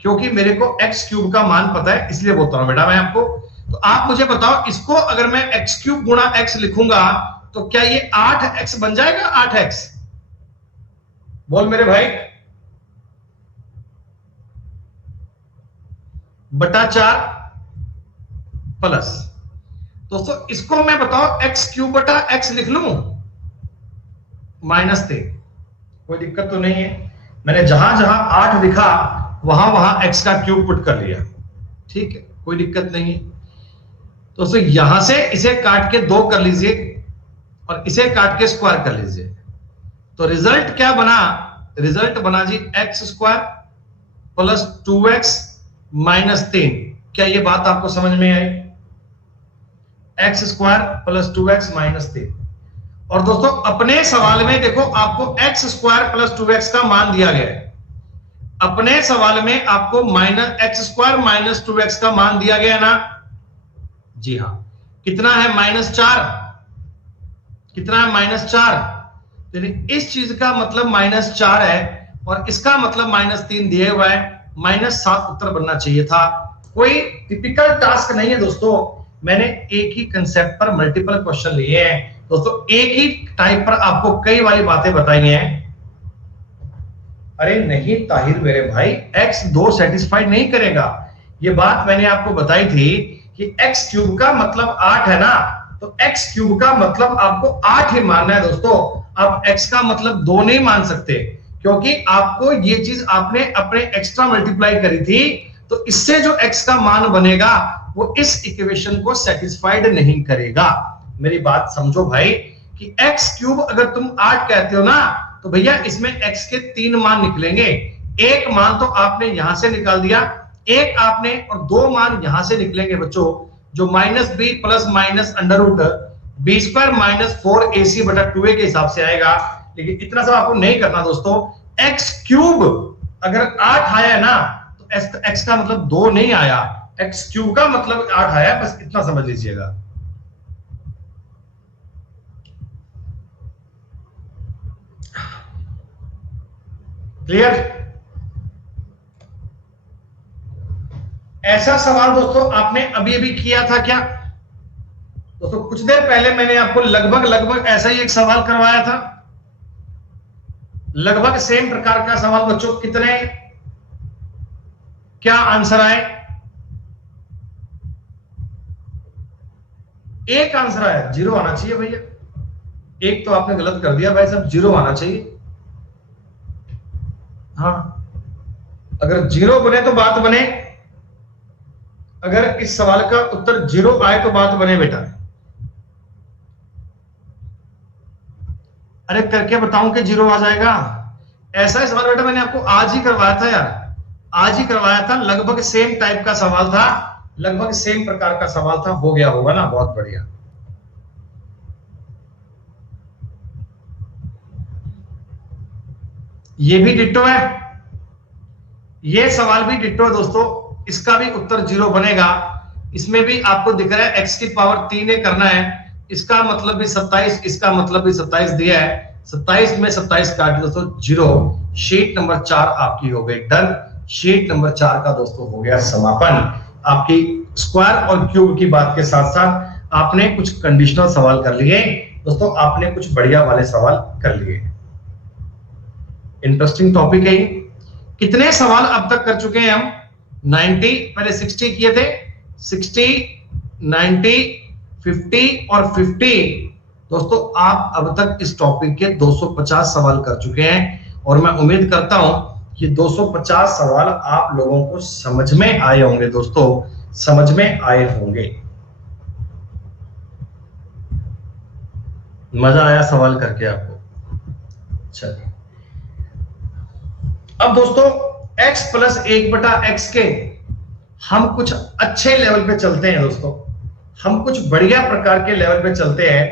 क्योंकि मेरे को एक्स क्यूब का मान पता है, इसलिए बोलता हूं बेटा मैं आपको। तो आप मुझे बताओ, इसको अगर मैं एक्स क्यूब गुणा एक्स लिखूंगा तो क्या ये 8x बन जाएगा? 8x, बोल मेरे भाई, बटा 4 प्लस, दोस्तों इसको मैं बताओ एक्स क्यूब बटा एक्स लिख लूं, -3, कोई दिक्कत तो नहीं है। मैंने जहां जहां 8 लिखा वहां वहां एक्स का क्यूब पुट कर लिया, ठीक है, कोई दिक्कत नहीं है। दोस्तों यहां से इसे काट के 2 कर लीजिए और इसे काट के स्क्वायर कर लीजिए, तो रिजल्ट क्या बना? रिजल्ट बना जी एक्स स्क्वायर प्लस 2x -3। क्या ये बात आपको समझ में आई? X square plus 2x -3। और दोस्तों अपने सवाल में देखो आपको एक्स स्क्वायर प्लस 2x का मान दिया गया है, अपने सवाल में आपको एक्स स्क्वायर माइनस 2x का मान दिया गया ना? जी हां। कितना है? -4। कितना है? -4। इस चीज का मतलब -4 है और इसका मतलब -3 दिया हुआ है, -7 उत्तर बनना चाहिए था। कोई टिपिकल टास्क नहीं है दोस्तों, मैंने एक ही कंसेप्ट पर मल्टीपल क्वेश्चन लिए हैं दोस्तों, एक ही टाइप पर आपको कई वाली बातें बताई हैं। अरे नहीं ताहिर मेरे भाई, x 2 सेटिस्फाइड नहीं करेगा, ये बात मैंने आपको बताई थी कि x क्यूब का मतलब 8 है ना, तो x क्यूब का मतलब आपको 8 ही मानना है दोस्तों। आप x का मतलब 2 नहीं मान सकते, क्योंकि आपको ये चीज आपने अपने एक्स्ट्रा मल्टीप्लाई करी थी, तो इससे जो x का मान बनेगा वो इस इक्वेशन को सेटिस्फाइड नहीं करेगा। मेरी बात समझो भाई कि x क्यूब अगर तुम 8 कहते हो ना, तो भैया इसमें x के 3 मान निकलेंगे। एक मान तो आपने यहां से निकाल दिया, एक आपने, और 2 मान यहां से निकलेंगे बच्चों, जो -b plus minus under root b square -4ac बटा 2a के हिसाब से आएगा। लेकिन इतना सब आपको नहीं करना दोस्तों। x क्यूब अगर 8 आया है ना, तो x का मतलब 2 नहीं आया, x क्यूब का मतलब 8 आया, बस इतना समझ लीजिएगा। क्लियर? ऐसा सवाल दोस्तों आपने अभी अभी किया था क्या? दोस्तों कुछ देर पहले मैंने आपको लगभग ऐसा ही एक सवाल करवाया था, लगभग सेम प्रकार का सवाल बच्चों। कितने, क्या आंसर आए? एक आंसर आया, 0 आना चाहिए भैया। एक तो आपने गलत कर दिया भाई साहब, 0 आना चाहिए। हाँ, अगर 0 बने तो बात बने, अगर इस सवाल का उत्तर 0 आए तो बात बने बेटा। अरे करके बताऊं कि 0 आ जाएगा? ऐसा ही सवाल बेटा मैंने आपको आज ही करवाया था यार, आज ही करवाया था, लगभग सेम टाइप का सवाल था, लगभग सेम प्रकार का सवाल था। हो गया होगा ना? बहुत बढ़िया। ये भी डिट्टो है, ये सवाल भी डिट्टो है दोस्तों, इसका भी उत्तर 0 बनेगा। इसमें भी आपको दिख रहा है x की पावर 3 करना है, इसका मतलब भी 27, इसका मतलब भी 27 दिया है, 27 में 27 काट दोस्तों 0। शीट नंबर 4 आपकी हो गई डन। शीट नंबर 4 का दोस्तों हो गया समापन। आपकी स्क्वायर और क्यूब की बात के साथ साथ आपने कुछ कंडीशनल सवाल कर लिए दोस्तों, आपने कुछ बढ़िया वाले सवाल कर लिए। इंटरेस्टिंग टॉपिक है ये। कितने सवाल अब तक कर चुके हैं हम? 90, पहले 60 किए थे, 60, 90, 50 और 50। दोस्तों आप अब तक इस टॉपिक के 250 सवाल कर चुके हैं और मैं उम्मीद करता हूं कि 250 सवाल आप लोगों को समझ में आए होंगे दोस्तों, समझ में आए होंगे। मजा आया सवाल करके आपको? चलिए अब दोस्तों x प्लस 1/x के हम कुछ अच्छे लेवल पे चलते हैं दोस्तों, हम कुछ बढ़िया प्रकार के लेवल पे चलते हैं।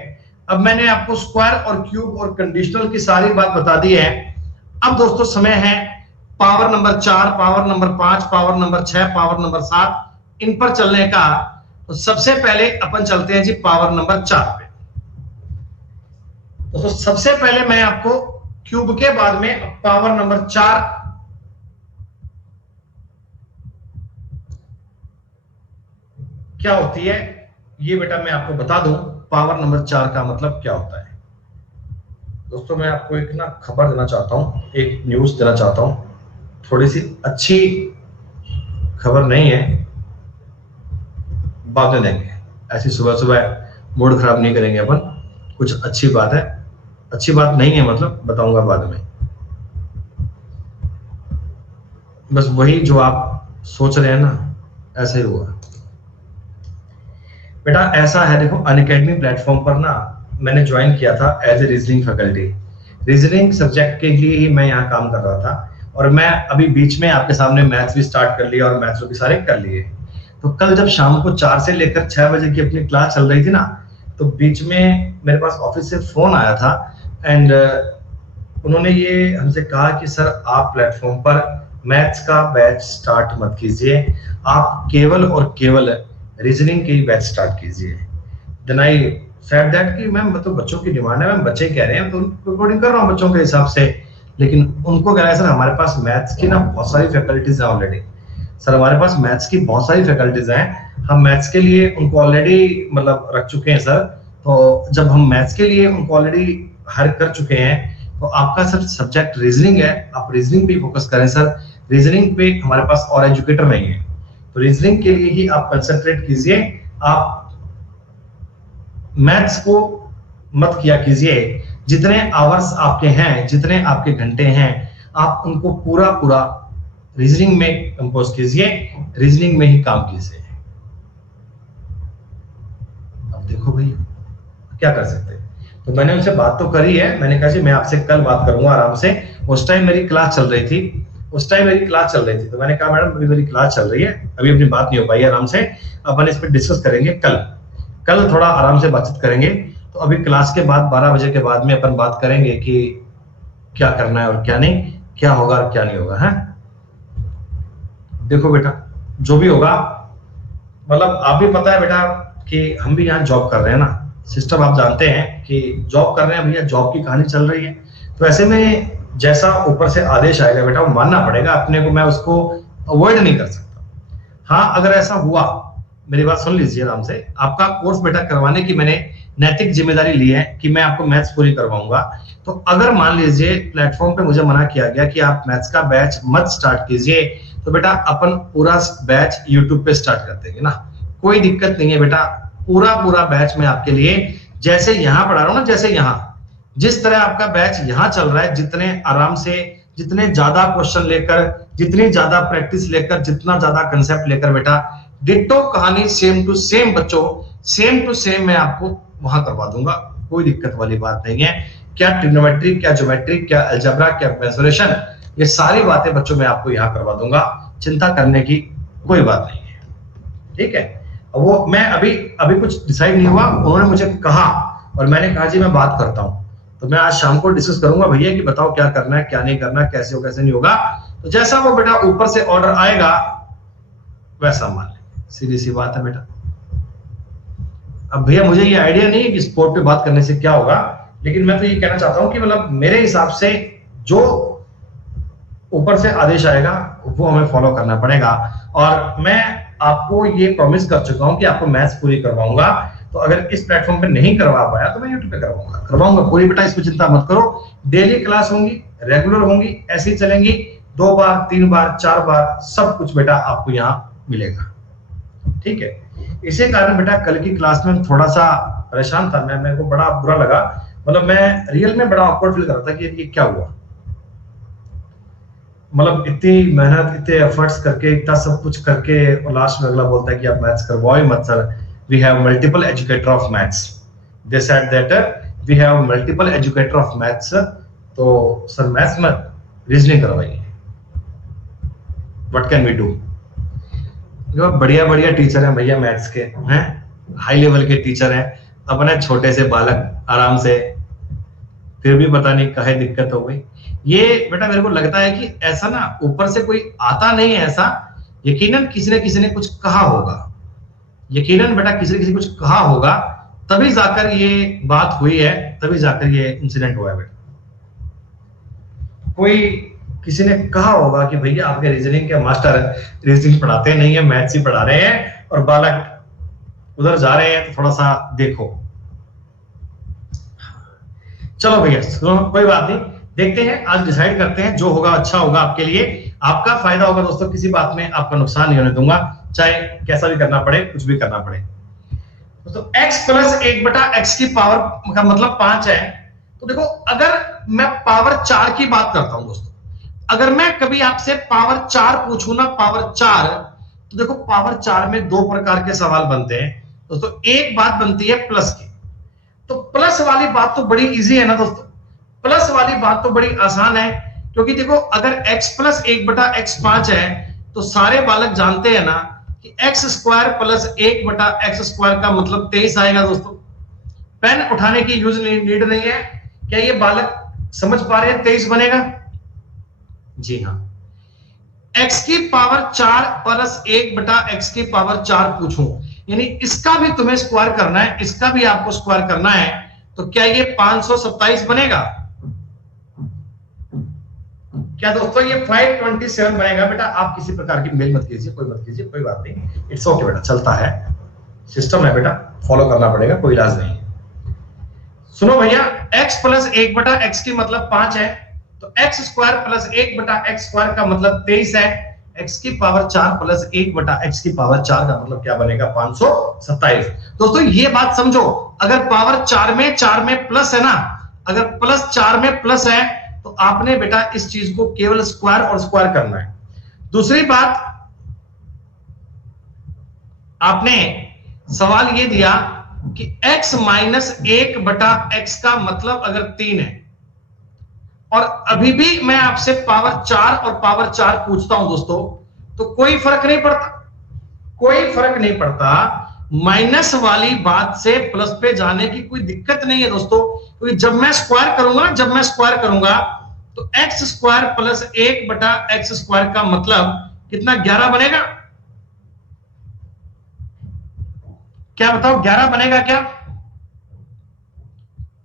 अब मैंने आपको स्क्वायर और क्यूब और कंडीशनल की सारी बात बता दी है। अब दोस्तों समय है power number 4, power number 5, power number 6, power number 7, इन पर चलने का। तो सबसे पहले अपन चलते हैं जी पावर नंबर 4 पे। दोस्तों सबसे पहले मैं आपको क्यूब के बाद में पावर नंबर 4 क्या होती है ये बेटा मैं आपको बता दूं, पावर नंबर 4 का मतलब क्या होता है। दोस्तों मैं आपको एक ना खबर देना चाहता हूं, एक न्यूज देना चाहता हूं, थोड़ी सी अच्छी खबर नहीं है, बाद में देंगे। ऐसी सुबह सुबह मूड खराब नहीं करेंगे अपन, कुछ अच्छी बात है, अच्छी बात नहीं है मतलब बताऊंगा बाद में। बस वही जो आप सोच रहे हैं ना, ऐसा ही हुआ बेटा। ऐसा है देखो, अनअकैडमी प्लेटफॉर्म पर ना मैंने ज्वाइन किया था as a reasoning faculty. Reasoning subject के लिए ही मैं यहाँ काम कर रहा था, और मैं अभी बीच में आपके सामने मैथ्स भी स्टार्ट कर लिया और मैथ्स भी सारे कर लिए। तो कल जब शाम को 4 से लेकर 6 बजे की अपनी क्लास चल रही थी ना, तो बीच में मेरे पास ऑफिस से फोन आया था एंड उन्होंने ये हमसे कहा कि सर आप प्लेटफॉर्म पर मैथ्स का बैच स्टार्ट मत कीजिए, आप केवल और केवल रीजनिंग की बैच स्टार्ट कीजिए। देन आई सेड दैट कि मैम तो बच्चों की डिमांड है, मैम बच्चे कह रहे हैं तो उनको रिकॉर्डिंग कर रहा हूँ बच्चों के हिसाब से। लेकिन उनको कह रहा है सर हमारे पास मैथ्स की ना बहुत सारी फैकल्टीज है ऑलरेडी, सर हमारे पास मैथ्स की बहुत सारी फैकल्टीज हैं, हम मैथ्स के लिए उनको ऑलरेडी मतलब रख चुके हैं सर। तो जब हम मैथ्स के लिए उनको ऑलरेडी हायर कर चुके हैं, तो आपका सर सब्जेक्ट रीजनिंग है, आप रीजनिंग पे फोकस करें सर, रीजनिंग पे हमारे पास और एजुकेटर नहीं है, तो रीजनिंग के लिए ही आप कंसंट्रेट कीजिए, आप मैथ्स को मत किया कीजिए। जितने आवर्स आपके हैं, जितने आपके घंटे हैं, आप उनको पूरा पूरा रीजनिंग में कंपोज कीजिए, रीजनिंग में ही काम कीजिए। अब देखो भाई क्या कर सकते हैं। तो मैंने उनसे बात तो करी है, मैंने कहा जी मैं आपसे कल बात करूंगा आराम से। उस टाइम मेरी क्लास चल रही थी, तो मैंने कहा मैडम अभी मेरी क्लास चल रही है, अभी अपनी बात नहीं हो पाई आराम से, अपन इस पर डिस्कस करेंगे कल थोड़ा आराम से बातचीत करेंगे। तो अभी क्लास के बाद 12 बजे के बाद में अपन बात करेंगे कि क्या करना है और क्या नहीं, क्या होगा और क्या नहीं होगा है। देखो बेटा जो भी होगा, मतलब आप भी पता है बेटा कि हम भी यहाँ जॉब कर रहे हैं ना, सिस्टम आप जानते हैं कि जॉब कर रहे हैं भैया, जॉब की कहानी चल रही है। तो ऐसे में जैसा ऊपर से आदेश आएगा बेटा वो मानना पड़ेगा अपने को, मैं उसको अवॉइड नहीं कर सकता। हाँ अगर ऐसा हुआ, मेरी बात सुन लीजिए आराम से, आपका कोर्स बेटा करवाने की मैंने नैतिक जिम्मेदारी ली है कि मैं आपको मैथ्स पूरी करवाऊंगा। तो अगर मान लीजिए प्लेटफॉर्म पे मुझे मना किया गया कि आप मैथ्स का बैच मत स्टार्ट कीजिए, तो बेटा अपन पूरा बैच यूट्यूब पे स्टार्ट कर देंगे ना, कोई दिक्कत नहीं है बेटा। पूरा बैच मैं आपके लिए जैसे यहाँ पढ़ा रहा हूँ ना, जैसे यहाँ जिस तरह आपका बैच यहाँ चल रहा है, जितने आराम से, जितने ज्यादा क्वेश्चन लेकर, जितनी ज्यादा प्रैक्टिस लेकर, जितना ज्यादा कंसेप्ट लेकर बेटा डिट्टो कहानी सेम टू सेम बच्चों, सेम टू सेम मैं आपको वहां करवा दूंगा, कोई दिक्कत वाली बात नहीं है। क्या ट्रिग्नोमेट्री, क्या ज्योमेट्री, क्या अलजेब्रा, क्या मेंसुरेशन, ये सारी बातें बच्चों मैं आपको यहाँ करवा दूंगा, चिंता करने की कोई बात नहीं है, ठीक है। वो मैं अभी कुछ डिसाइड नहीं हुआ, उन्होंने मुझे कहा और मैंने कहा जी मैं बात करता हूँ, तो मैं आज शाम को डिस्कस करूंगा भैया कि बताओ क्या करना है, क्या नहीं करना, कैसे हो कैसे नहीं होगा। तो जैसा वो बेटा ऊपर से ऑर्डर आएगा वैसा मान लेंगे, सीधी सी बात है बेटा। अब भैया मुझे ये आइडिया नहीं है कि स्पोर्ट पे बात करने से क्या होगा, लेकिन मैं तो ये कहना चाहता हूं कि मतलब मेरे हिसाब से जो ऊपर से आदेश आएगा वो हमें फॉलो करना पड़ेगा। और मैं आपको ये प्रॉमिस कर चुका हूं कि आपको मैथ्स पूरी करवाऊंगा। तो अगर इस प्लेटफॉर्म पे नहीं करवा पाया तो मैं यूट्यूब पे करवाऊंगा पूरी बेटा, इसमें चिंता मत करो। डेली क्लास होंगी, रेगुलर होंगी, ऐसी चलेंगी, 2 बार 3 बार 4 बार सब कुछ बेटा आपको यहाँ मिलेगा, ठीक है। इसी कारण बेटा कल की क्लास में थोड़ा सा परेशान था मैं, मेरे को बड़ा बुरा लगा, मतलब मैं रियल में बड़ा ऑकवर्ड फील कर रहा था कि ये क्या हुआ। मतलब इतनी मेहनत, इतने एफर्ट्स करके, इतना सब कुछ करके, और लास्ट में अगला बोलता है कि आप मैथ्स करवाओ ही मत sir, we have multiple educator of maths, they said that we have multiple educator of maths, तो सर मैथ्स मत रीजनिंग करवाइए, व्हाट कैन वी डू। बढ़िया बढ़िया टीचर हैं भैया मैथ्स के, हैं हाई लेवल के टीचर हैं, अपने छोटे से बालक आराम से, फिर भी पता नहीं काहे दिक्कत हो गई। ये बेटा मेरे को लगता है कि ऐसा ना ऊपर से कोई आता नहीं है ऐसा, यकीनन किसी ने कुछ कहा होगा, यकीनन बेटा किसी ने कुछ कहा होगा, तभी जाकर ये बात हुई है, तभी जाकर ये इंसिडेंट हुआ है बेटा। कोई किसी ने कहा होगा कि भैया आपके रीजनिंग के मास्टर रीजनिंग पढ़ाते नहीं है, मैथ्स ही पढ़ा रहे हैं, और बालक उधर जा रहे हैं तो थोड़ा सा देखो। चलो भैया कोई बात नहीं, देखते हैं, आज डिसाइड करते हैं, जो होगा अच्छा होगा आपके लिए, आपका फायदा होगा दोस्तों, किसी बात में आपका नुकसान नहीं होने दूंगा, चाहे कैसा भी करना पड़े, कुछ भी करना पड़े। दोस्तों x प्लस 1/x की पावर का मतलब 5 है। तो देखो अगर मैं पावर 4 की बात करता हूं दोस्तों, अगर मैं कभी आपसे पावर 4 पूछूं ना, पावर 4, तो देखो पावर 4 में दो प्रकार के सवाल बनते हैं दोस्तों। एक बात बनती है प्लस की, तो प्लस वाली बात तो बड़ी इजी है ना दोस्तों, प्लस वाली बात तो बड़ी आसान है, क्योंकि देखो अगर x प्लस 1/x 5 है तो सारे बालक जानते हैं ना कि x² प्लस 1/x² का मतलब 23 आएगा दोस्तों। पेन उठाने की यूज नीड नहीं है। क्या ये बालक समझ पा रहे हैं 23 बनेगा? जी हाँ। x की पावर 4 प्लस 1/x की पावर 4 पूछूं, यानी इसका भी तुम्हें स्क्वायर करना है, इसका भी आपको स्क्वायर करना है, तो क्या ये 527 बनेगा? क्या दोस्तों ये 527 बनेगा? बेटा आप किसी प्रकार की मेल मत कीजिए, कोई मत कीजिए, कोई बात नहीं, इट्स ओके बेटा, चलता है, सिस्टम है बेटा, फॉलो करना पड़ेगा, कोई इलाज नहीं है। सुनो भैया, x प्लस 1/x की मतलब 5 है, तो x² प्लस 1/x² का मतलब 23 है, x की पावर 4 प्लस 1/x की पावर 4 का मतलब क्या बनेगा? 527। दोस्तों ये बात समझो, अगर पावर 4 में प्लस है ना, अगर प्लस 4 में प्लस है तो आपने बेटा इस चीज को केवल स्क्वायर और स्क्वायर करना है। दूसरी बात, आपने सवाल ये दिया कि x माइनस 1/x का मतलब अगर 3 है, और अभी भी मैं आपसे पावर 4 और पावर 4 पूछता हूं दोस्तों, तो कोई फर्क नहीं पड़ता, कोई फर्क नहीं पड़ता, माइनस वाली बात से प्लस पे जाने की कोई दिक्कत नहीं है दोस्तों, क्योंकि जब मैं स्क्वायर करूंगा, जब मैं स्क्वायर करूंगा तो x² प्लस 1/x² का मतलब कितना? 11 बनेगा। क्या बताओ, 11 बनेगा क्या?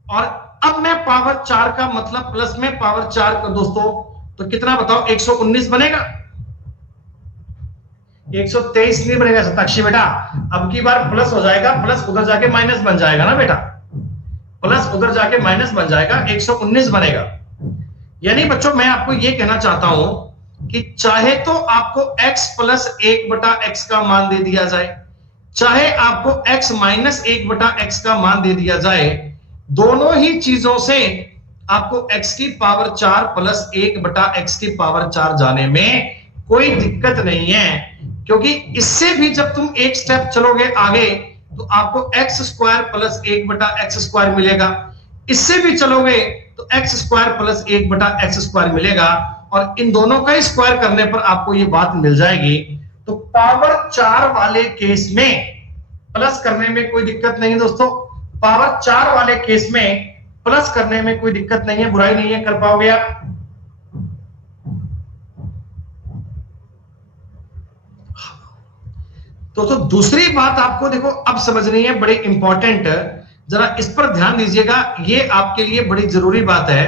और अब मैं पावर 4 का मतलब प्लस में पावर 4 का दोस्तों, तो कितना बताओ? 119 बनेगा। 123 नहीं बनेगा सताक्षी बेटा, अब की बार प्लस हो जाएगा, प्लस उधर जाके माइनस बन जाएगा ना बेटा, प्लस उधर जाके माइनस बन जाएगा, 119 बनेगा। यानी बच्चों मैं आपको यह कहना चाहता हूं कि चाहे तो आपको x प्लस 1/x का मान दे दिया जाए, चाहे आपको x माइनस 1/x का मान दे दिया जाए, दोनों ही चीजों से आपको x की पावर 4 प्लस 1/x की पावर 4 जाने में कोई दिक्कत नहीं है, क्योंकि इससे भी जब तुम एक स्टेप चलोगे आगे तो आपको x² प्लस 1/x² मिलेगा, इससे भी चलोगे तो x² प्लस 1/x² मिलेगा, और इन दोनों का स्क्वायर करने पर आपको ये बात मिल जाएगी। तो पावर 4 वाले केस में प्लस करने में कोई दिक्कत नहीं दोस्तों, पावर 4 वाले केस में प्लस करने में कोई दिक्कत नहीं है, बुराई नहीं है, कर पाओगे आप। तो दूसरी बात आपको देखो अब समझनी है, बड़ी इंपॉर्टेंट, जरा इस पर ध्यान दीजिएगा, ये आपके लिए बड़ी जरूरी बात है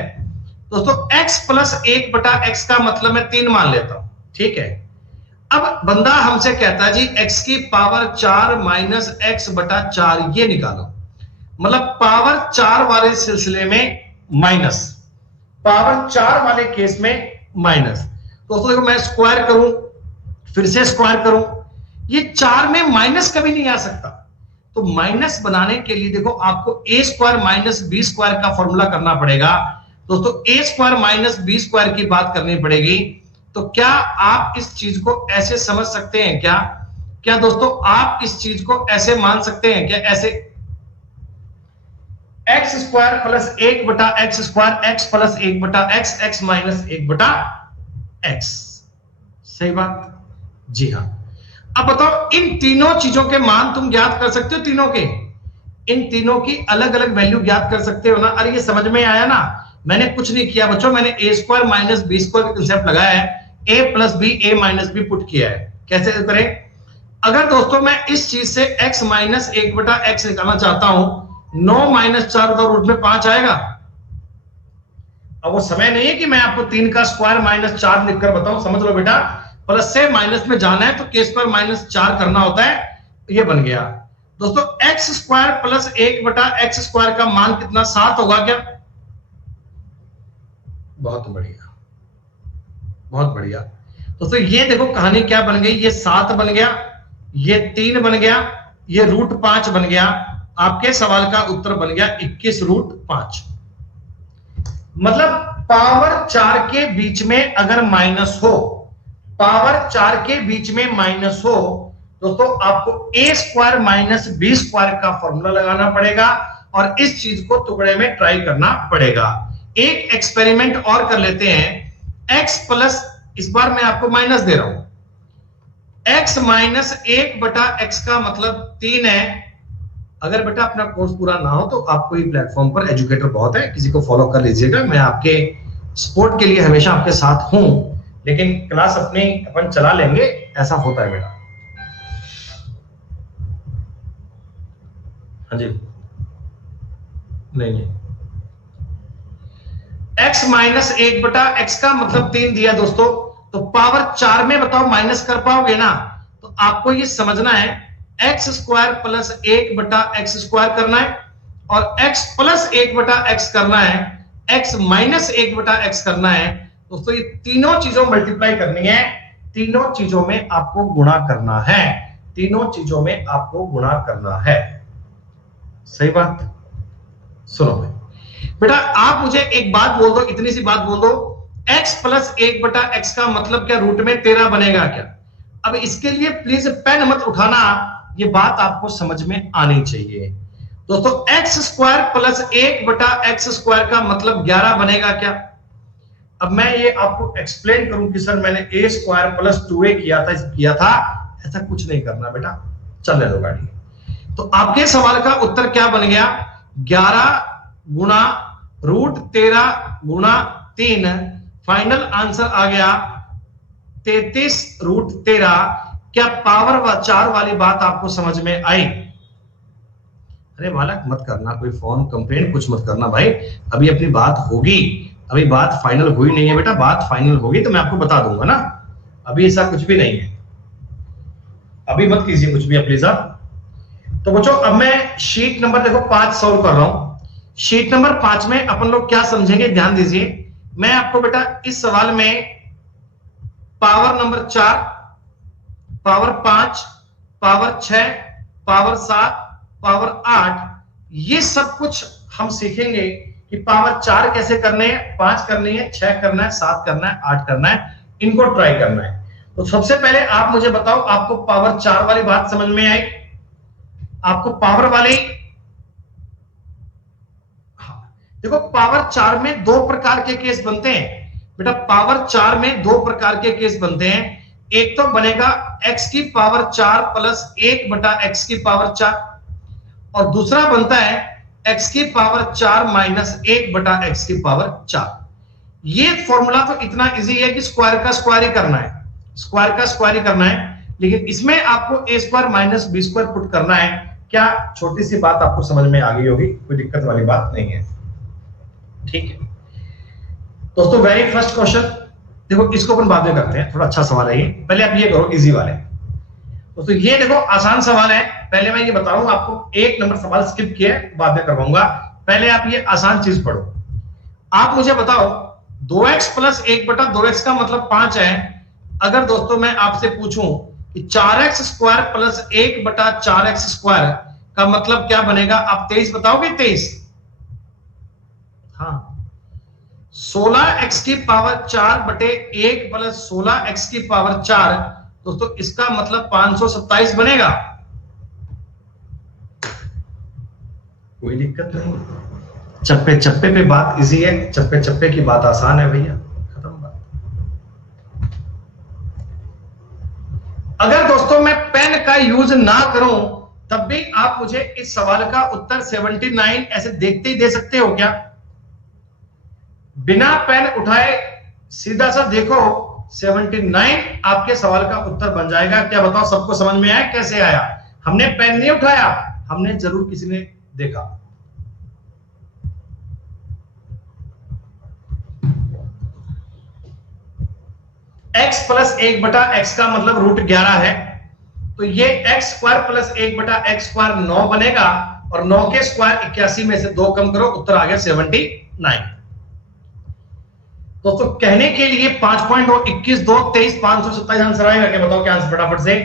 दोस्तों। x प्लस 1/x का मतलब मैं 3 मान लेता हूं, ठीक है। अब बंदा हमसे कहता है जी x की पावर 4 माइनस x/4 ये निकालो, मतलब पावर 4 वाले सिलसिले में माइनस, पावर 4 वाले केस में माइनस। दोस्तों देखो मैं स्क्वायर करूं, फिर से स्क्वायर करूं, ये 4 में माइनस कभी नहीं आ सकता, तो माइनस बनाने के लिए देखो आपको a² माइनस b² का फॉर्मूला करना पड़ेगा दोस्तों। a² माइनस b² की बात करनी पड़ेगी। तो क्या आप इस चीज को ऐसे समझ सकते हैं क्या? क्या दोस्तों आप इस चीज को ऐसे मान सकते हैं क्या? ऐसे x² plus 1/x², x plus 1/x, x minus 1/x, सही बात? जी हाँ। अब बताओ इन तीनों चीजों के मान तुम ज्ञात कर सकते हो, तीनों के, इन तीनों की अलग अलग वैल्यू ज्ञात कर सकते हो ना? अरे ये समझ में आया ना? मैंने कुछ नहीं किया बच्चों, मैंने a² माइनस b² का कंसेप्ट लगाया है, a plus b, a minus b put किया है। कैसे करें? अगर दोस्तों मैं इस चीज से x माइनस 1/x निकालना चाहता हूं, 9 माइनस 4 का रूट में 5 आएगा। अब वो समय नहीं है कि मैं आपको 3 का स्क्वायर माइनस 4 लिखकर बताऊं, समझ लो बेटा, प्लस से माइनस में जाना है तो k² माइनस 4 करना होता है, ये बन गया। दोस्तों एक्स स्क्वायर प्लस 1/x² का मान कितना, 7 होगा क्या? बहुत बढ़िया, बहुत बढ़िया। दोस्तों ये देखो कहानी क्या बन गई, ये 7 बन गया, ये 3 बन गया, ये √5 बन गया। आपके सवाल का उत्तर बन गया 21√5। मतलब पावर 4 के बीच में अगर माइनस हो, पावर 4 के बीच में माइनस हो, दोस्तों आपको a² - b² का फॉर्मूला लगाना पड़ेगा और इस चीज को टुकड़े में ट्राई करना पड़ेगा। एक एक्सपेरिमेंट और कर लेते हैं। x प्लस, इस बार मैं आपको माइनस दे रहा हूं, x - 1/x का मतलब 3 है। अगर बेटा अपना कोर्स पूरा ना हो तो आपको ये प्लेटफॉर्म पर एजुकेटर बहुत है, किसी को फॉलो कर लीजिएगा। मैं आपके सपोर्ट के लिए हमेशा आपके साथ हूं, लेकिन क्लास अपनी अपन चला लेंगे, ऐसा होता है बेटा। हाँ जी, नहीं, x - 1/x का मतलब 3 दिया दोस्तों, तो पावर 4 में बताओ माइनस कर पाओगे ना? तो आपको ये समझना है x² प्लस 1/x² करना है और x प्लस 1/x करना है, x माइनस 1/x करना है। दोस्तों ये तीनों चीजों मल्टीप्लाई करनी है, तीनों चीजों में आपको गुणा करना है, तीनों चीजों में आपको गुणा करना है। सही बात? सुनो बेटा, आप मुझे एक बात बोल दो, इतनी सी बात बोल दो, x प्लस 1/x का मतलब क्या रूट में 13 बनेगा क्या? अब इसके लिए प्लीज पेन मत उठाना, ये बात आपको समझ में आनी चाहिए। दोस्तों x² प्लस 1/x² का मतलब 11 बनेगा क्या? अब मैं ये आपको एक्सप्लेन करूं कि सर मैंने a² प्लस 2a किया था, ऐसा कुछ नहीं करना बेटा, चलने दो गाड़ी। तो आपके सवाल का उत्तर क्या बन गया? 11 गुणा √13 गुणा 3, फाइनल आंसर आ गया 33√13। क्या पावर 4 वाली बात आपको समझ में आई? अरे बालक मत करना कोई फोन कंप्लेंट, कुछ मत करना भाई, अभी अपनी बात होगी, अभी बात फाइनल हुई नहीं है बेटा, बात फाइनल होगी तो मैं आपको बता दूंगा ना, अभी ऐसा कुछ भी नहीं है, अभी मत कीजिए कुछ भी प्लीज आप। तो बच्चों अब मैं शीट नंबर देखो 5 सॉल्व कर रहा हूं। शीट नंबर 5 में अपन लोग क्या समझेंगे, ध्यान दीजिए। मैं आपको बेटा इस सवाल में power number 4, power 5, power 6, power 7, power 8, ये सब कुछ हम सीखेंगे कि पावर 4 कैसे करने हैं, 5 करनी है, 6 करना है, 7 करना है, 8 करना है, इनको ट्राई करना है। तो सबसे पहले आप मुझे बताओ, आपको पावर 4 वाली बात समझ में आई? आपको पावर वाली, देखो पावर 4 में 2 प्रकार के केस बनते हैं बेटा, पावर 4 में 2 प्रकार के केस बनते हैं। एक तो बनेगा x की पावर 4 प्लस 1/x की पावर 4, और दूसरा बनता है x की पावर 4 माइनस 1/x की पावर 4। ये फॉर्मूला तो इतना इजी है कि स्क्वायर का स्क्वायर ही करना है, स्क्वायर का स्क्वायर ही करना है, लेकिन इसमें आपको a² माइनस b² पुट करना है। क्या छोटी सी बात आपको समझ में आ गई होगी, कोई दिक्कत वाली बात नहीं है, ठीक है दोस्तों। वेरी फर्स्ट क्वेश्चन देखो, इसको अपन बाद में करते हैं, थोड़ा अच्छा सवाल है ये, पहले आप ये करो इजी वाले। दोस्तों ये देखो आसान सवाल है, पहले मैं ये बता रहा हूं आपको, 1 नंबर सवाल स्किप किया बाद में करवाऊंगा, पहले आप ये आसान चीज पढ़ो। आप मुझे बताओ 2x प्लस 1/2x का मतलब 5 है। अगर दोस्तों मैं आपसे पूछूं कि 4x² प्लस 1/4x² का मतलब क्या बनेगा, आप 23 बताओगे? 23, हाँ 16x की पावर 4/1 प्लस 16x की पावर 4, दोस्तों इसका मतलब 527 बनेगा। कोई दिक्कत नहीं, चप्पे चप्पे पे बात इजी है, चप्पे चप्पे की बात आसान है भैया, खत्म बात। अगर दोस्तों मैं पेन का यूज ना करूं तब भी आप मुझे इस सवाल का उत्तर 79 ऐसे देखते ही दे सकते हो क्या? बिना पेन उठाए सीधा सा देखो, 79 आपके सवाल का उत्तर बन जाएगा। क्या बताओ सबको समझ में आया? कैसे आया? हमने पेन नहीं उठाया, हमने जरूर किसी ने देखा। x प्लस 1/x का मतलब √11 है, तो ये एक्स स्क्वायर प्लस 1/x² 9 बनेगा, और 9 के स्क्वायर 81 में से 2 कम करो, उत्तर आ गया 79। दोस्तों कहने के लिए 5 पॉइंट और 21 2 23 527 आंसर आएगा क्या? बताओ क्या आंसर फटाफट से।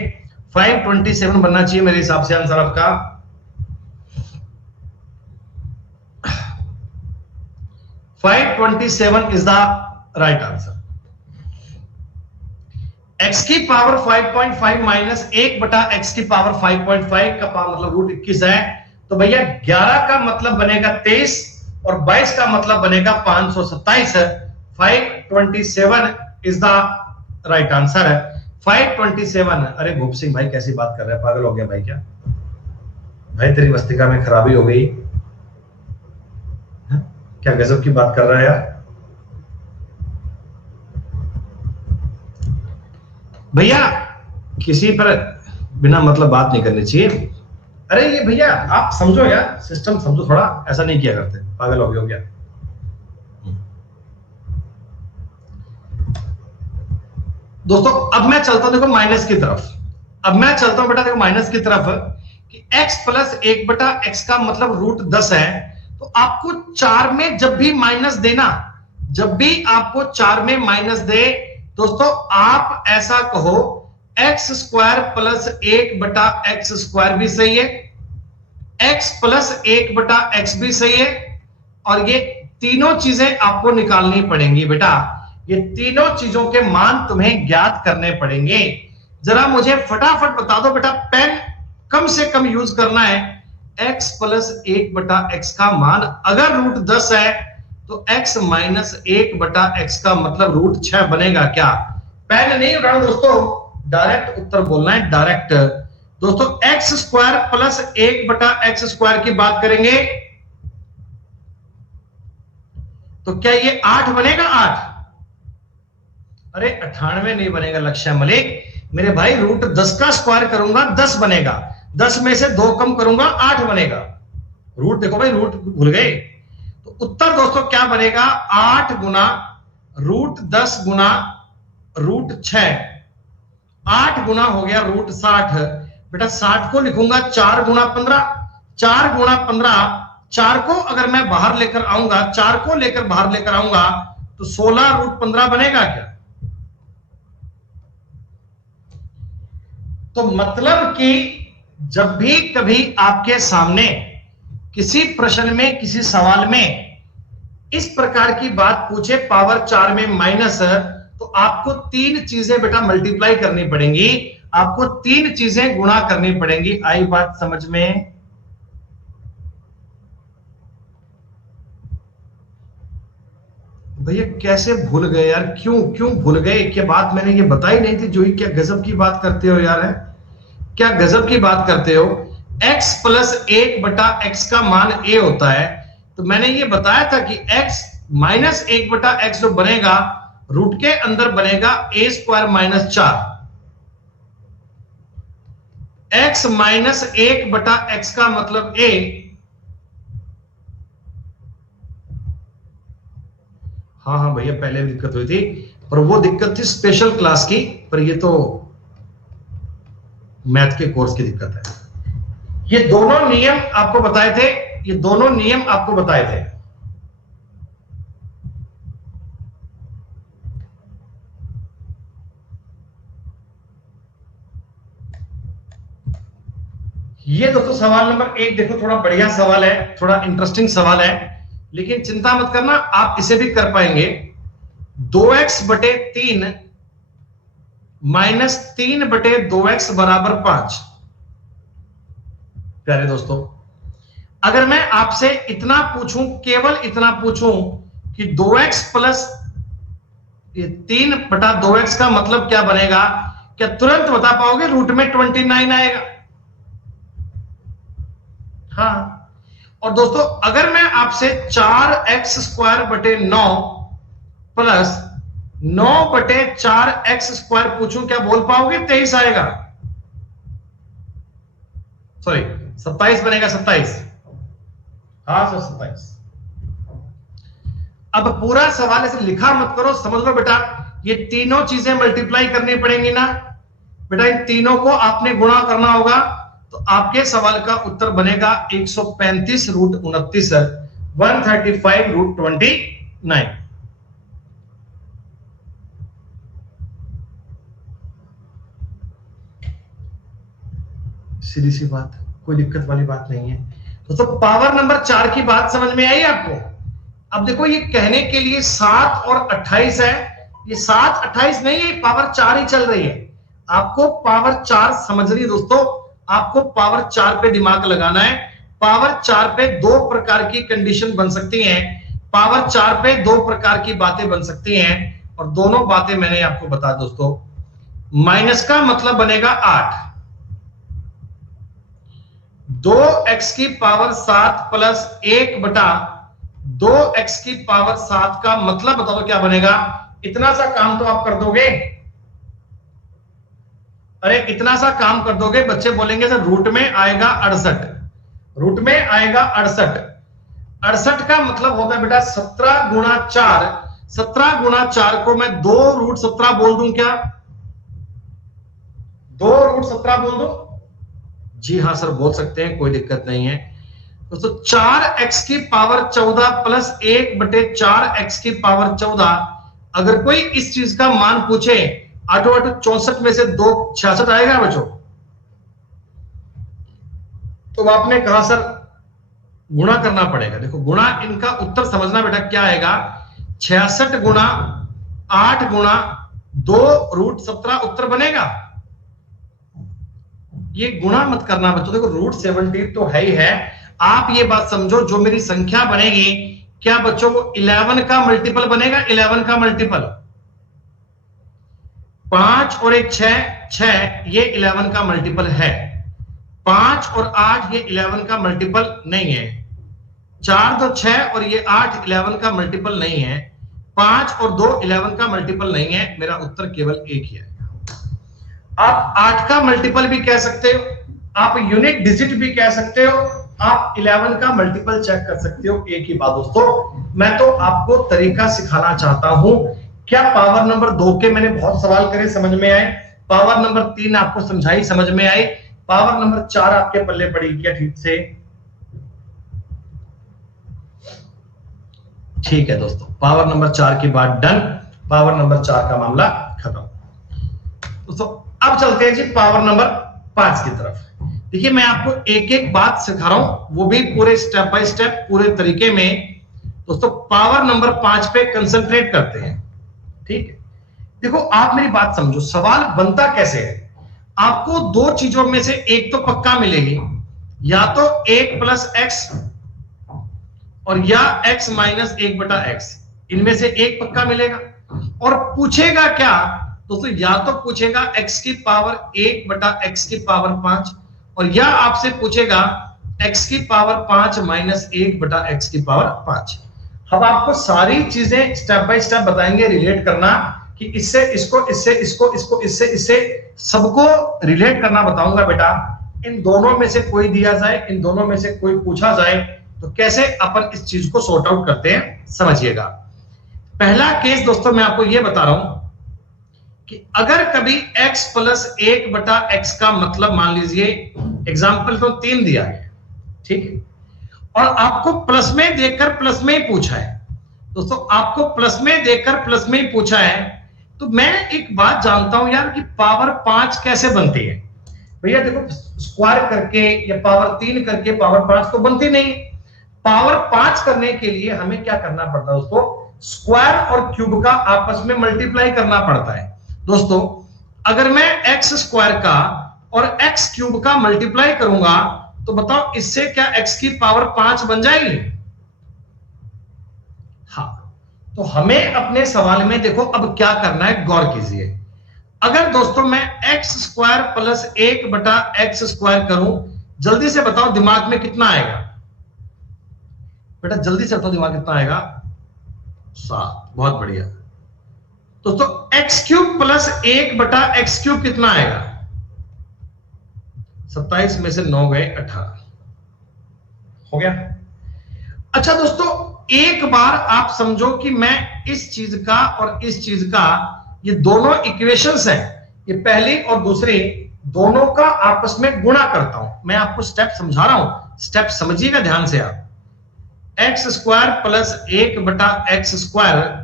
527 बनना चाहिए मेरे हिसाब से आंसर आपका। 527 is the right answer. x की पावर 5.5 माइनस 1/x की पावर 5.5 का मतलब रूट 21 है। तो भैया 11 का मतलब बनेगा 23 और 22 का मतलब बनेगा 527। 527 इज द राइट आंसर है। 527। अरे भूप सिंह भाई कैसी बात कर रहे हैं, पागल हो गया भाई क्या? भाई तेरी मस्तिष्क में खराबी हो गई है? क्या गजब की बात कर रहा है यार। भैया किसी पर बिना मतलब बात नहीं करनी चाहिए। अरे ये भैया आप समझो यार, सिस्टम समझो थोड़ा, ऐसा नहीं किया करते, पागल हो गए हो क्या? दोस्तों अब मैं चलता हूं देखो माइनस की तरफ। अब मैं चलता हूं बेटा देखो माइनस की तरफ कि x प्लस 1/x का मतलब रूट 10 है। तो आपको 4 में जब भी माइनस देना, जब भी आपको 4 में माइनस दे दोस्तों, आप ऐसा कहो x स्क्वायर प्लस 1/x² भी सही है, x प्लस 1/x भी सही है, और ये तीनों चीजें आपको निकालनी पड़ेंगी बेटा। ये तीनों चीजों के मान तुम्हें ज्ञात करने पड़ेंगे। जरा मुझे फटाफट बता दो बेटा, पेन कम से कम यूज करना है। x प्लस 1/x का मान अगर रूट 10 है तो x माइनस 1/x का मतलब रूट 6 बनेगा क्या? पेन नहीं उठाना दोस्तों, डायरेक्ट उत्तर बोलना है, डायरेक्ट। दोस्तों x स्क्वायर प्लस 1/x² की बात करेंगे तो क्या ये 8 बनेगा? 8? अरे 98 नहीं बनेगा लक्ष्य मलिक मेरे भाई। रूट 10 का स्क्वायर करूंगा 10 बनेगा, 10 में से 2 कम करूंगा 8 बनेगा। रूट देखो भाई, रूट भूल गए। तो उत्तर दोस्तों क्या बनेगा? 8 गुना रूट 10 गुना रूट 6। 8 गुना हो गया रूट 60। बेटा 60 को लिखूंगा 4 गुना 15। 4 गुना 15, 4 को अगर मैं बाहर लेकर आऊंगा, 4 को लेकर बाहर लेकर आऊंगा तो 16 रूट 15 बनेगा क्या? तो मतलब कि जब भी कभी आपके सामने किसी प्रश्न में, किसी सवाल में इस प्रकार की बात पूछे पावर 4 में माइनस, तो आपको 3 चीजें बेटा मल्टीप्लाई करनी पड़ेंगी, आपको 3 चीजें गुणा करनी पड़ेंगी। आई बात समझ में? भैया कैसे भूल गए यार? क्यों भूल गए? क्या बात मैंने ये बताई नहीं थी? जो ही क्या गजब की बात करते हो यार, है क्या गजब की बात करते हो? x प्लस 1/x का मान a होता है। तो मैंने ये बताया था कि x माइनस 1/x जो बनेगा रूट के अंदर बनेगा a² minus 4। x minus 1/x का मतलब a। हाँ भैया पहले भी दिक्कत हुई थी, पर वो दिक्कत थी स्पेशल क्लास की, पर ये तो मैथ के कोर्स की दिक्कत है। ये दोनों नियम आपको बताए थे, ये दोनों नियम आपको बताए थे। ये दोस्तों सवाल नंबर 1 देखो, थोड़ा बढ़िया सवाल है, थोड़ा इंटरेस्टिंग सवाल है, लेकिन चिंता मत करना, आप इसे भी कर पाएंगे। 2x/3 माइनस 3/2x बराबर 5। प्यारे दोस्तों, अगर मैं आपसे इतना पूछूं, केवल इतना पूछूं कि 2x प्लस 3/2x का मतलब क्या बनेगा, क्या तुरंत बता पाओगे? रूट में 29 आएगा। हाँ, और दोस्तों अगर मैं आपसे 4x² 9 प्लस 9/4x² पूछूं, क्या बोल पाओगे? 23 आएगा, सॉरी 27 बनेगा, 27। हाँ सर 27। अब पूरा सवाल ऐसे लिखा मत करो, समझ लो बेटा, ये तीनों चीजें मल्टीप्लाई करनी पड़ेंगी ना। बेटा इन तीनों को आपने गुणा करना होगा, तो आपके सवाल का उत्तर बनेगा 135 रूट 29 135 रूट 29। सीधी सी बात, कोई दिक्कत वाली बात नहीं है। तो पावर नंबर 4 की बात समझ में आई आपको? अब देखो ये कहने के लिए 7 और 28 है, ये 7 28 नहीं है, पावर 4 ही चल रही है। आपको पावर 4 समझनी दोस्तों, आपको पावर 4 पे दिमाग लगाना है। पावर 4 पे दो प्रकार की कंडीशन बन सकती हैं, पावर 4 पे दो प्रकार की बातें बन सकती हैं, और दोनों बातें मैंने आपको बता दोस्तों। माइनस का मतलब बनेगा 8, 2x की पावर 7 प्लस 1 बटा 2x की पावर 7 का मतलब बताओ क्या बनेगा? इतना सा काम तो आप कर दोगे? अरे इतना सा काम कर दोगे? बच्चे बोलेंगे सर रूट में आएगा 68, रूट में आएगा 68। 68 का मतलब होगा बेटा 17 गुणा 4, 17 गुणा 4 को मैं 2 रूट 17 बोल दूं क्या? 2 रूट 17 बोल दूं? जी हां सर बोल सकते हैं, कोई दिक्कत नहीं है दोस्तों। 4x की पावर 14 प्लस 1 बटे 4x की पावर 14, अगर कोई इस चीज का मान पूछे, 8 64 में से 2 66 आएगा बच्चों? तो आपने कहा सर गुणा करना पड़ेगा। देखो गुणा, इनका उत्तर समझना बेटा क्या आएगा? 66 गुणा 8 गुणा 2 रूट 17 उत्तर बनेगा। ये गुणा मत करना बच्चों, देखो रूट 17 तो है ही है। आप ये बात समझो, जो मेरी संख्या बनेगी, क्या बच्चों को 11 का मल्टीपल बनेगा? 11 का मल्टीपल 5 और 1 6, 6 ये 11 का मल्टीपल है। 5 और 8 ये 11 का मल्टीपल नहीं है। 4 2 6 और ये 8 11 का मल्टीपल नहीं है। 5 और 2 11 का मल्टीपल नहीं है। मेरा उत्तर केवल एक ही है। आप 8 का मल्टीपल भी कह सकते हो, आप यूनिट डिजिट भी कह सकते हो, आप 11 का मल्टीपल चेक कर सकते हो। एक ही बात दोस्तों, मैं तो आपको तरीका सिखाना चाहता हूं। क्या पावर नंबर 2 के मैंने बहुत सवाल करे, समझ में आए? पावर नंबर 3 आपको समझाई, समझ में आई? पावर नंबर 4 आपके पल्ले पड़ी क्या ठीक से? ठीक है दोस्तों, पावर नंबर 4 की बात डन, पावर नंबर 4 का मामला खत्म। दोस्तों अब चलते हैं जी पावर नंबर 5 की तरफ। देखिए मैं आपको एक एक बात सिखा रहा हूं, वो भी पूरे स्टेप बाय स्टेप पूरे तरीके में। दोस्तों पावर नंबर 5 पे कंसंट्रेट करते हैं, ठीक है? देखो आप मेरी बात समझो, सवाल बनता कैसे है? आपको दो चीजों में से एक तो पक्का मिलेगी, या तो 1 प्लस एक्स और या x माइनस 1 बटा एक्स, इनमें से एक पक्का मिलेगा। और पूछेगा क्या दोस्तों? या तो पूछेगा x की पावर 1 बटा x की पावर 5, और या आपसे पूछेगा x की पावर 5 माइनस 1 बटा x की पावर 5। अब आपको सारी चीजें स्टेप बाय स्टेप बताएंगे, रिलेट करना कि इससे इसको, इससे इसको, इसको इससे इससे, सबको रिलेट करना बताऊंगा बेटा। इन दोनों में से कोई दिया जाए, इन दोनों में से कोई पूछा जाए, तो कैसे अपन इस चीज को सॉर्ट आउट करते हैं, समझिएगा। पहला केस दोस्तों मैं आपको यह बता रहा हूं कि अगर कभी x प्लस 1 बटा x का मतलब, मान लीजिए एग्जाम्पल तो 3 दिया है, ठीक है, और आपको प्लस में देकर प्लस में ही पूछा है। दोस्तों आपको प्लस में देकर प्लस में ही पूछा है, तो मैं एक बात जानता हूं यार कि पावर 5 कैसे बनती है। भैया देखो स्क्वायर करके या पावर 3 करके पावर 5 तो बनती नहीं। पावर 5 करने के लिए हमें क्या करना पड़ता है दोस्तों? स्क्वायर और क्यूब का आपस में मल्टीप्लाई करना पड़ता है। दोस्तों अगर मैं एक्स स्क्वायर का और एक्स क्यूब का मल्टीप्लाई करूंगा, तो बताओ इससे क्या x की पावर 5 बन जाएगी? हाँ, तो हमें अपने सवाल में देखो अब क्या करना है, गौर कीजिए। अगर दोस्तों मैं एक्स स्क्वायर प्लस 1 बटा एक्स स्क्वायर करूं, जल्दी से बताओ दिमाग में कितना आएगा? बेटा जल्दी से बताओ दिमाग कितना आएगा? 7। बहुत बढ़िया दोस्तों। एक्स क्यूब प्लस 1 बटा एक्स क्यूब कितना आएगा? 27 में से 9 गए 18, हो गया। अच्छा दोस्तों एक बार आप समझो कि मैं इस चीज का और इस चीज का, ये दोनों इक्वेशंस हैं, ये पहली और दूसरी दोनों का आपस में गुणा करता हूं। मैं आपको स्टेप समझा रहा हूं, स्टेप समझिएगा ध्यान से आप। X square plus 1/x²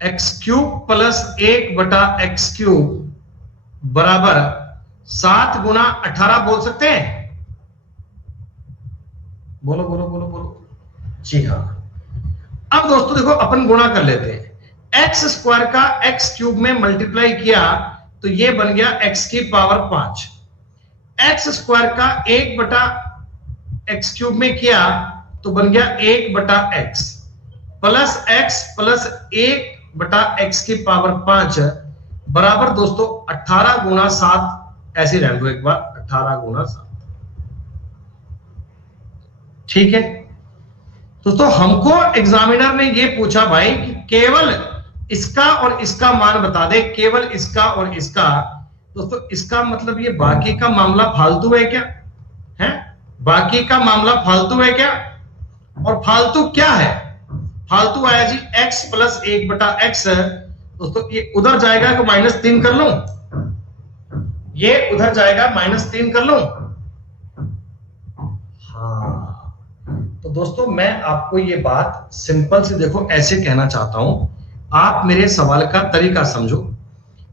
x³ plus 1/x³ बराबर 7 गुना 18 बोल सकते हैं? बोलो बोलो बोलो बोलो। जी हाँ। अब दोस्तों देखो अपन गुणा कर लेते हैं। x² का x³ में मल्टीप्लाई किया तो ये बन गया x⁵, x² का 1/x³ में किया तो बन गया 1/x plus x plus 1/x⁵ बराबर दोस्तों 18 गुना 7। ऐसे रहने दो एक बार, 18 गुना 7। ठीक है दोस्तों, हमको एग्जामिनर ने ये पूछा भाई कि केवल इसका और इसका मान बता दे, केवल इसका और इसका। दोस्तों इसका मतलब ये बाकी का मामला फालतू है क्या? है बाकी का मामला फालतू है क्या? और फालतू क्या है? फालतू आया जी x प्लस 1/x। दोस्तों ये उधर जाएगा तो -3 कर लूं, ये उधर जाएगा -3 कर लूं। हाँ तो दोस्तों मैं आपको ये बात सिंपल से देखो ऐसे कहना चाहता हूं, आप मेरे सवाल का तरीका समझो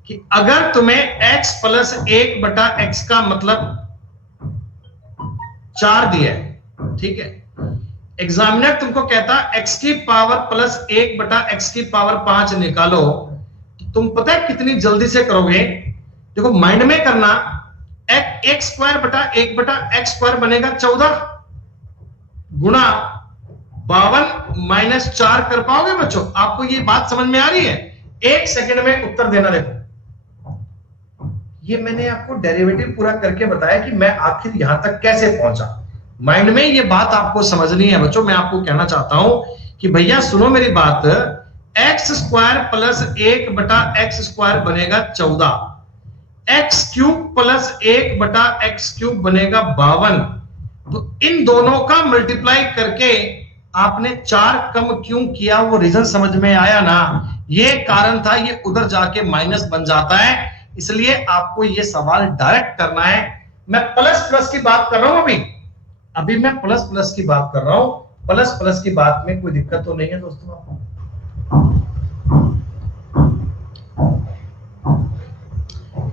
कि अगर तुम्हें x प्लस 1/x का मतलब 4 दिया है, ठीक है, एग्जामिनर तुमको कहता x³ प्लस 1/x⁵ निकालो, तो तुम पता है कितनी जल्दी से करोगे? देखो माइंड में करना, x² बनेगा 14 गुणा 52 - 4 कर पाओगे बच्चों? आपको ये बात समझ में आ रही है? 1 सेकंड में उत्तर देना। देखो ये मैंने आपको डेरिवेटिव पूरा करके बताया कि मैं आखिर यहां तक कैसे पहुंचा। माइंड में ये बात आपको समझनी है बच्चों। मैं आपको कहना चाहता हूं कि भैया सुनो मेरी बात, x² प्लस 1/x² बनेगा 14, x³ प्लस 1/x³ बनेगा 52। तो इन दोनों का मल्टीप्लाई करके आपने 4 कम क्यों किया? वो रीजन समझ में आया ना? ये कारण था, ये उधर जाके माइनस बन जाता है, इसलिए आपको ये सवाल डायरेक्ट करना है। मैं प्लस प्लस की बात कर रहा हूं, अभी मैं प्लस प्लस की बात कर रहा हूं। प्लस प्लस की बात में कोई दिक्कत तो नहीं है दोस्तों आपको?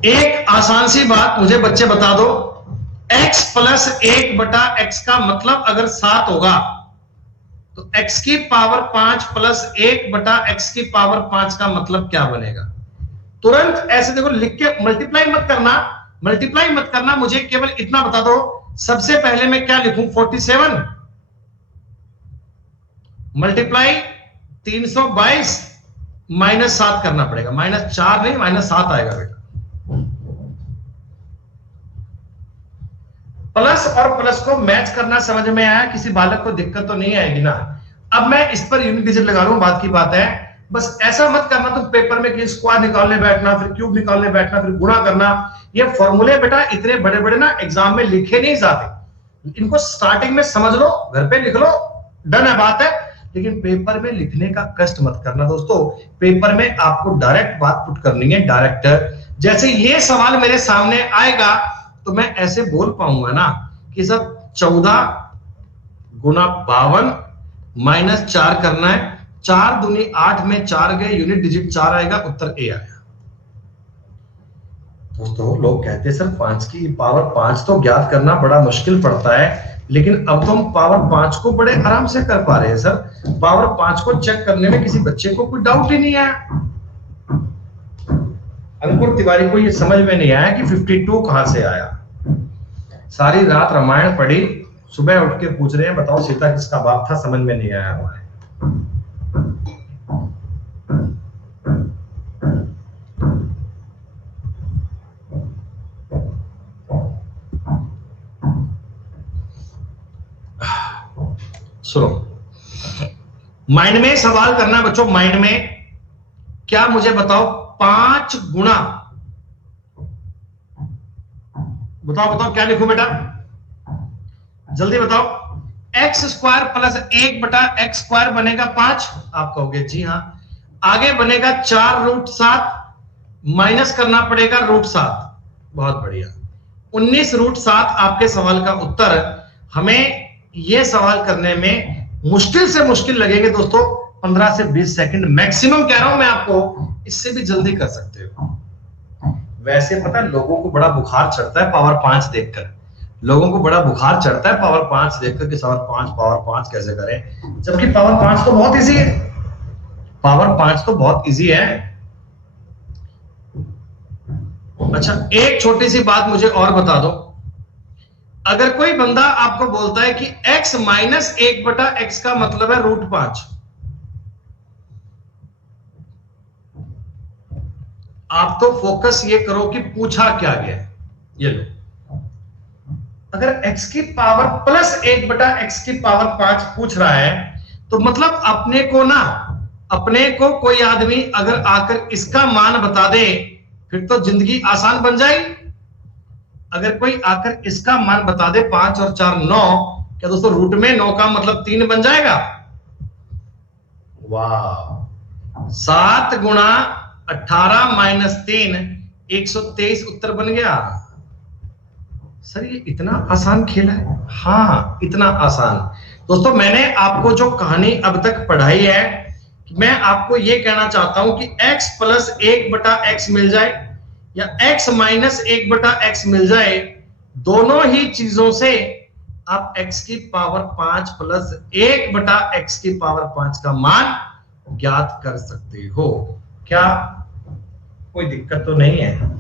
एक आसान सी बात मुझे बच्चे बता दो, x प्लस 1/x का मतलब अगर 7 होगा तो x⁵ प्लस 1/x⁵ का मतलब क्या बनेगा? तुरंत ऐसे देखो लिख के मल्टीप्लाई मत करना, मल्टीप्लाई मत करना, मुझे केवल इतना बता दो। सबसे पहले मैं क्या लिखूं? 47 मल्टीप्लाई 322 -7 करना पड़ेगा। -4 नहीं, -7 आएगा बेटा। प्लस और प्लस को मैच करना समझ में आया? किसी बालक को दिक्कत तो नहीं आएगी ना? अब मैं इस पर यूनिट डिजिट लगा रहा हूं, बात की बात है। बस ऐसा मत करना तुम पेपर में कि स्क्वायर निकालने बैठना, फिर क्यूब निकालने बैठना, फिर गुणा करना। ये फॉर्मूले बेटा इतने बड़े बड़े ना एग्जाम में लिखे नहीं जाते। इनको स्टार्टिंग में समझ लो, घर पे लिख लो, डन है बात है। लेकिन पेपर में लिखने का कष्ट मत करना दोस्तों। पेपर में आपको डायरेक्ट बात पुट करनी है, डायरेक्ट। जैसे ये सवाल मेरे सामने आएगा तो मैं ऐसे बोल पाऊंगा ना कि सर 14 गुना 52 -4 करना है। 4 दूनी 8 में 4 गए, यूनिट डिजिट 4 आएगा, उत्तर ए आया। दोस्तों लोग कहते हैं सर 5 की पावर 5 तो ज्ञात करना बड़ा मुश्किल पड़ता है, लेकिन अब तो हम पावर 5 को बड़े आराम से कर पा रहे हैं सर। पावर 5 को चेक करने में किसी बच्चे को कोई डाउट ही नहीं आया। अंकुर तिवारी को ये समझ में नहीं आया कि 52 कहां से आया। सारी रात रामायण पढ़ी, सुबह उठ के पूछ रहे हैं बताओ सीता किसका बाप था, समझ में नहीं आया हमारे। सुनो, माइंड में सवाल करना बच्चों, माइंड में। क्या मुझे बताओ 5 गुणा, बताओ क्या लिखूं बेटा, जल्दी बताओ। x² प्लस 1/x² बनेगा 5। आप कहोगे जी हाँ। आगे बनेगा 4√7, माइनस करना पड़ेगा √7। बहुत बढ़िया, 19√7 आपके सवाल का उत्तर। हमें यह सवाल करने में मुश्किल से मुश्किल लगेंगे दोस्तों 15 से 20 सेकंड मैक्सिमम, कह रहा हूं मैं आपको, इससे भी जल्दी कर सकते हो। वैसे पता है लोगों को बड़ा बुखार चढ़ता है पावर 5 देखकर, लोगों को बड़ा बुखार चढ़ता है पावर 5 देखकर कि पावर 5 कैसे करें, जबकि पावर 5 तो बहुत इजी है। पावर 5 तो बहुत इजी है। अच्छा, एक छोटी सी बात मुझे और बता दो, अगर कोई बंदा आपको बोलता है कि x माइनस 1/x का मतलब है √5, आप तो फोकस ये करो कि पूछा क्या गया। ये लो, अगर x की पावर प्लस 1/x की पावर 5 पूछ रहा है, तो मतलब अपने को कोई आदमी अगर आकर इसका मान बता दे, फिर तो जिंदगी आसान बन जाएगी। अगर कोई आकर इसका मान बता दे 5 और 4 9, क्या दोस्तों रूट में 9 का मतलब 3 बन जाएगा? वाह, 7 गुणा 18 माइनस 3 123 उत्तर बन गया। सर ये इतना आसान खेल है? हाँ, इतना आसान। दोस्तों मैंने आपको जो कहानी अब तक पढ़ाई है, मैं आपको यह कहना चाहता हूं कि x प्लस 1/x मिल जाए या x माइनस 1/x मिल जाए, दोनों ही चीजों से आप x की पावर 5 प्लस 1/x की पावर 5 का मान ज्ञात कर सकते हो। क्या कोई दिक्कत तो नहीं है?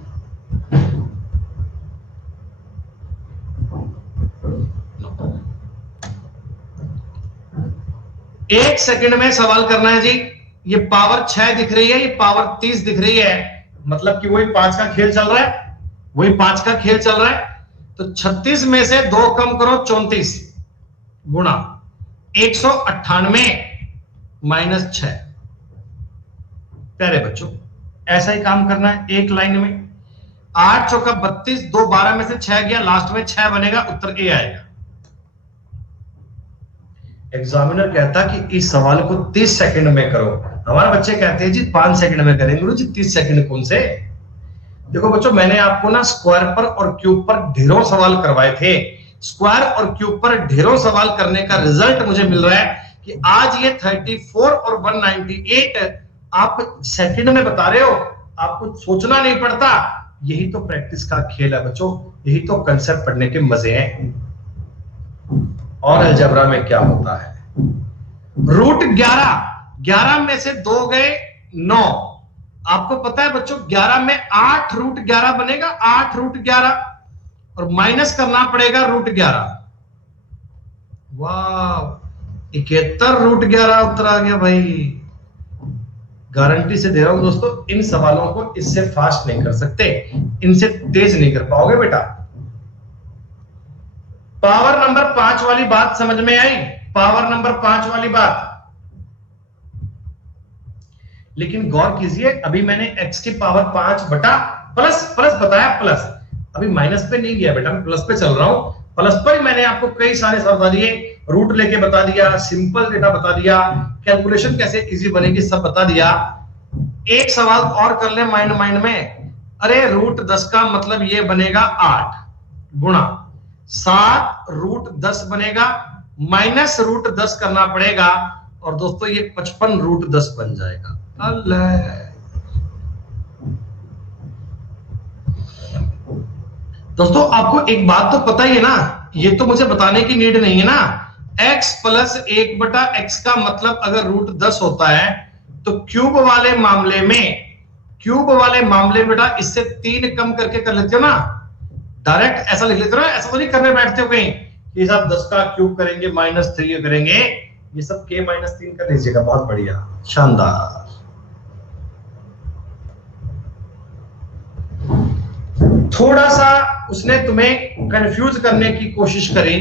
एक सेकंड में सवाल करना है जी। ये पावर 6 दिख रही है, ये पावर 30 दिख रही है, मतलब कि वही 5 का खेल चल रहा है, वही 5 का खेल चल रहा है। तो 36 में से 2 कम करो 34 गुणा 198 माइनस 6। प्यारे बच्चों ऐसा ही काम करना है एक लाइन में। 8 चौका 32, 2 12 में से 6 गया, लास्ट में 6 बनेगा, उत्तर ए आएगा। एग्जामिनर कहता कि इस सवाल को 30 सेकंड में करो, हमारे बच्चे कहते हैं जी 5 सेकंड में करेंगे। गुरु जी 30 सेकंड कौन से? देखो बच्चों, मैंने आपको ना स्क्वायर पर और क्यूब पर ढेरों सवाल करवाए थे। स्क्वायर और क्यूब पर ढेरों सवाल करने का रिजल्ट मुझे मिल रहा है कि आज ये 34 और 198 आप सेकंड में बता रहे हो, आपको सोचना नहीं पड़ता। यही तो प्रैक्टिस का खेल है बच्चों, यही तो कंसेप्ट पढ़ने के मजे हैं। और अलजेब्रा में क्या होता है, √11 में से 2 गए 9। आपको पता है बच्चों 11 में 8 √11 बनेगा, 8 √11 और माइनस करना पड़ेगा √11। वाह, 71 √11 उत्तर आ गया भाई। गारंटी से दे रहा हूं दोस्तों, इन सवालों को इससे फास्ट नहीं कर सकते, इनसे तेज नहीं कर पाओगे बेटा। पावर नंबर 5 वाली बात समझ में आई? पावर नंबर 5 वाली बात। लेकिन गौर कीजिए, अभी मैंने x की पावर 5 बटा प्लस बताया, प्लस अभी माइनस पे नहीं गया बेटा, मैं प्लस पे चल रहा हूं। प्लस पर ही मैंने आपको कई सारे सवाल बता दिए, रूट लेके बता दिया, सिंपल डेटा बता दिया, कैलकुलेशन कैसे इजी बनेगी सब बता दिया। एक सवाल और कर ले माइंड में। अरे √10 का मतलब ये बनेगा 8 गुणा 7 √10 बनेगा, माइनस √10 करना पड़ेगा, और दोस्तों ये 55 √10 बन जाएगा। अल्लाह, दोस्तों आपको एक बात तो पता ही है ना, ये तो मुझे बताने की नीड नहीं है ना। x प्लस 1/x का मतलब अगर √10 होता है, तो क्यूब वाले मामले में बेटा इससे 3 कम करके कर लेते हो ना, डायरेक्ट ऐसा लिख लेते हो ना, ऐसा तो नहीं करने बैठते हो कहीं कि साहब 10 का क्यूब करेंगे -3 करेंगे, ये सब k -3 कर लीजिएगा। बहुत बढ़िया, शानदार। थोड़ा सा उसने तुम्हें कंफ्यूज करने की कोशिश करी।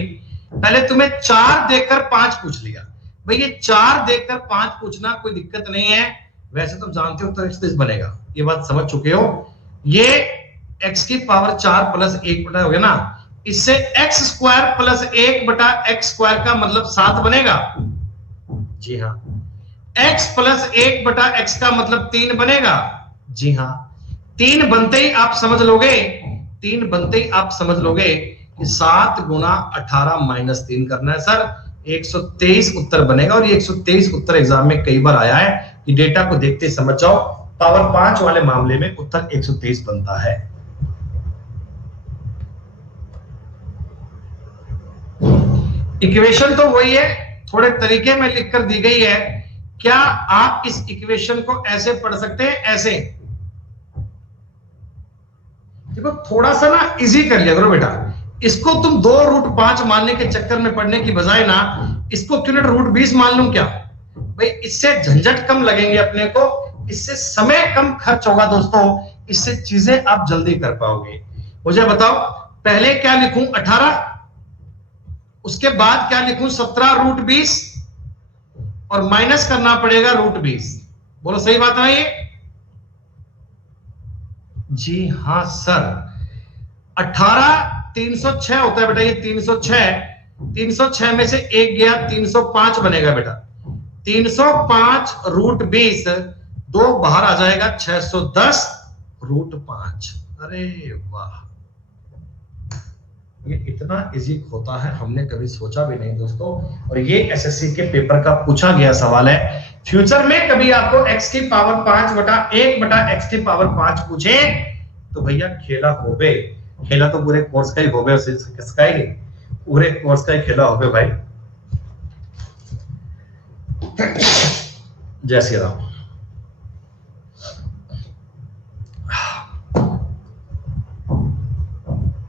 पहले तुम्हें 4 देकर 5 पूछ लिया। भाई ये 4 देकर 5 पूछना कोई दिक्कत नहीं है, वैसे तुम जानते हो तो x बनेगा, ये बात समझ चुके हो। ये x की पावर 4 प्लस 1 हो गया ना, इससे x² प्लस 1/x² का मतलब 7 बनेगा। जी हाँ, x प्लस 1/x का मतलब 3 बनेगा। जी हां, 3 बनते ही आप समझ लोगे, 3 बनते ही आप समझ लोगे कि 7 गुना 18 माइनस 3 करना है सर, 123 उत्तर बनेगा। और ये 123 उत्तर एग्जाम में कई बार आया है कि डेटा को देखते समझ जाओ, पावर 5 वाले मामले में उत्तर 123 बनता है। इक्वेशन तो वही है, थोड़े तरीके में लिखकर दी गई है। क्या आप इस इक्वेशन को ऐसे पढ़ सकते हैं? ऐसे देखो, थोड़ा सा ना इजी कर लिया करो बेटा। इसको तुम 2√5 मानने के चक्कर में पढ़ने की बजाय ना, इसको क्यों ना √20 मान लूं क्या भाई? इससे झंझट कम लगेंगे अपने को, इससे समय कम खर्च होगा दोस्तों, इससे चीजें आप जल्दी कर पाओगे। मुझे बताओ, पहले क्या लिखूं? 18, उसके बाद क्या लिखूं? 17√20, और माइनस करना पड़ेगा √20। बोलो सही बात है ये? जी हां सर, 18 306 होता है बेटा, ये 306 में से एक गया, 305 बनेगा बेटा। 305 √20, 2 बाहर आ जाएगा, 610 √5। अरे वाह, ये इतना इजी होता है हमने कभी सोचा भी नहीं दोस्तों। और ये एसएससी के पेपर का पूछा गया सवाल है। फ्यूचर में कभी आपको x की पावर 5/1/x की पावर 5 पूछे तो भैया खेला होबे। खेला तो पूरे कोर्स का ही होबे, किसका ही, पूरे कोर्स का ही खेला होबे भाई। जय श्री राम।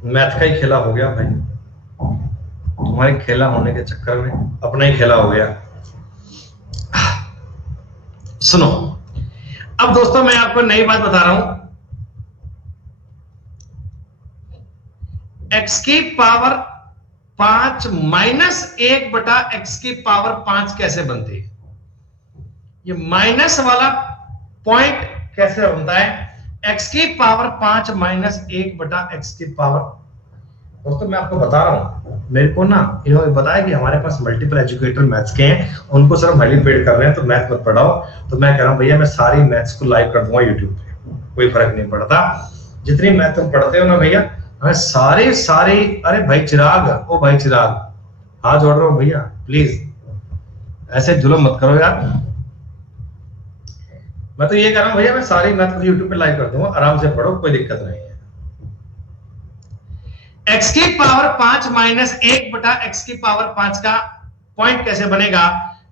मैथ का ही खेला हो गया भाई, तुम्हारे खेला होने के चक्कर में अपना ही खेला हो गया। सुनो, अब दोस्तों मैं आपको नई बात बता रहा हूं। x की पावर 5 माइनस 1/x की पावर 5 कैसे बनती है? ये माइनस वाला पॉइंट कैसे बनता है? x की पावर 5 माइनस 1/x की पावर। दोस्तों मैं आपको बता रहा हूं, मेरे को ना इन्होंने बताया कि हमारे पास मल्टीपल एजुकेटर मैथ्स के हैं, उनको सिर्फ हेलीपेड कर रहे हैं तो मैथ मत पढ़ाओ। तो मैं कह रहा हूं भैया मैं सारी मैथ्स को लाइव कर दूंगा यूट्यूब पे, कोई फर्क नहीं पड़ता। जितनी मैथ तुम पढ़ते हो ना भैया, हमें सारे। अरे भाई चिराग, ओ भाई चिराग, हाथ जोड़ रहा हूं भैया, प्लीज ऐसे जुल्म मत करो यार। मैं तो ये कह रहा हूं भैया मैं सारी मैथ को यूट्यूब पे लाइव कर दूंगा, आराम से पढ़ो, कोई दिक्कत नहीं है। x की पावर 5 माइनस 1/x की पावर 5 का पॉइंट कैसे बनेगा?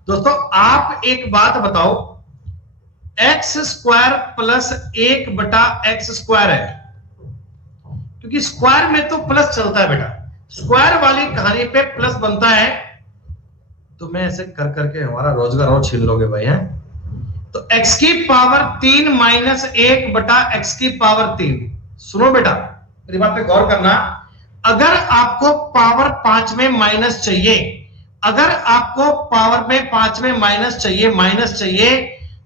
दोस्तों आप एक बात बताओ, x² प्लस 1/x² है, क्योंकि स्क्वायर में तो प्लस चलता है बेटा, स्क्वायर वाली कहानी पे प्लस बनता है। तो मैं ऐसे कर करके हमारा रोजगार और छीन लोगे भाई हैं। तो x की पावर 3 माइनस 1/x की पावर 3। सुनो बेटा, मेरी बात पे गौर करना। अगर आपको पावर 5 में माइनस चाहिए, अगर आपको पावर में 5 में माइनस चाहिए,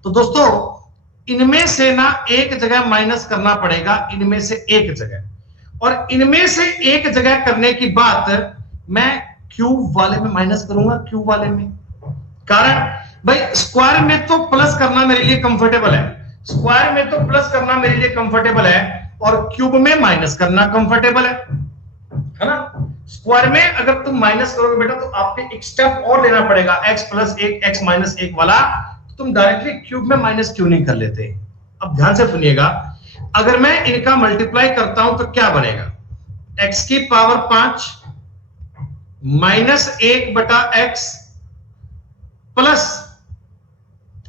तो दोस्तों इनमें से ना एक जगह माइनस करना पड़ेगा, इनमें से एक जगह, और इनमें से एक जगह करने की बात मैं क्यूब वाले में माइनस करूंगा, क्यूब वाले में। कारण भाई स्क्वायर में तो प्लस करना मेरे लिए कंफर्टेबल है, स्क्वायर में तो प्लस करना मेरे लिए कंफर्टेबल है, और क्यूब में माइनस करना कंफर्टेबल है ना। स्क्वायर में अगर तुम माइनस करोगे बेटा तो आपको एक स्टेप और लेना पड़ेगा, x प्लस 1 x माइनस 1 वाला। तो तुम डायरेक्टली क्यूब में माइनस क्यों नहीं कर लेते? अब ध्यान से सुनिएगा, अगर मैं इनका मल्टीप्लाई करता हूं तो क्या बनेगा? x की पावर 5 माइनस 1/x प्लस,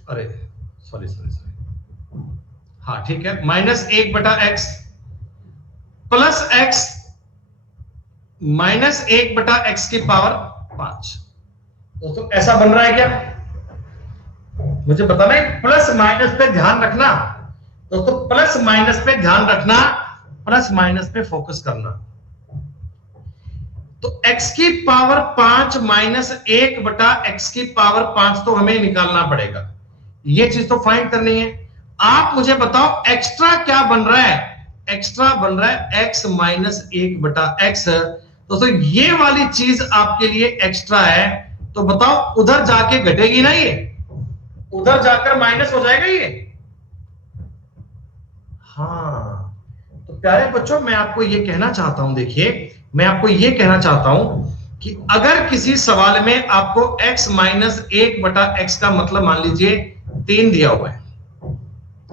अरे सॉरी, हाँ ठीक है, minus 1/x plus x minus 1/x की पावर 5। दोस्तों ऐसा बन रहा है क्या? मुझे बताना है। प्लस माइनस पे ध्यान रखना दोस्तों, प्लस माइनस पे ध्यान रखना, प्लस माइनस पे फोकस करना। तो x की पावर 5 माइनस 1/x की पावर 5 तो हमें निकालना पड़ेगा, ये चीज तो फाइंड करनी है। आप मुझे बताओ एक्स्ट्रा क्या बन रहा है? एक्स्ट्रा बन रहा है x माइनस 1/x। दोस्तों ये वाली चीज आपके लिए एक्स्ट्रा है, तो बताओ उधर जाके घटेगी ना, ये उधर जाकर माइनस हो जाएगा ये। हाँ, तो प्यारे बच्चों मैं आपको ये कहना चाहता हूं, देखिए मैं आपको ये कहना चाहता हूं कि अगर किसी सवाल में आपको x माइनस 1/x का मतलब मान लीजिए 3 दिया हुआ है,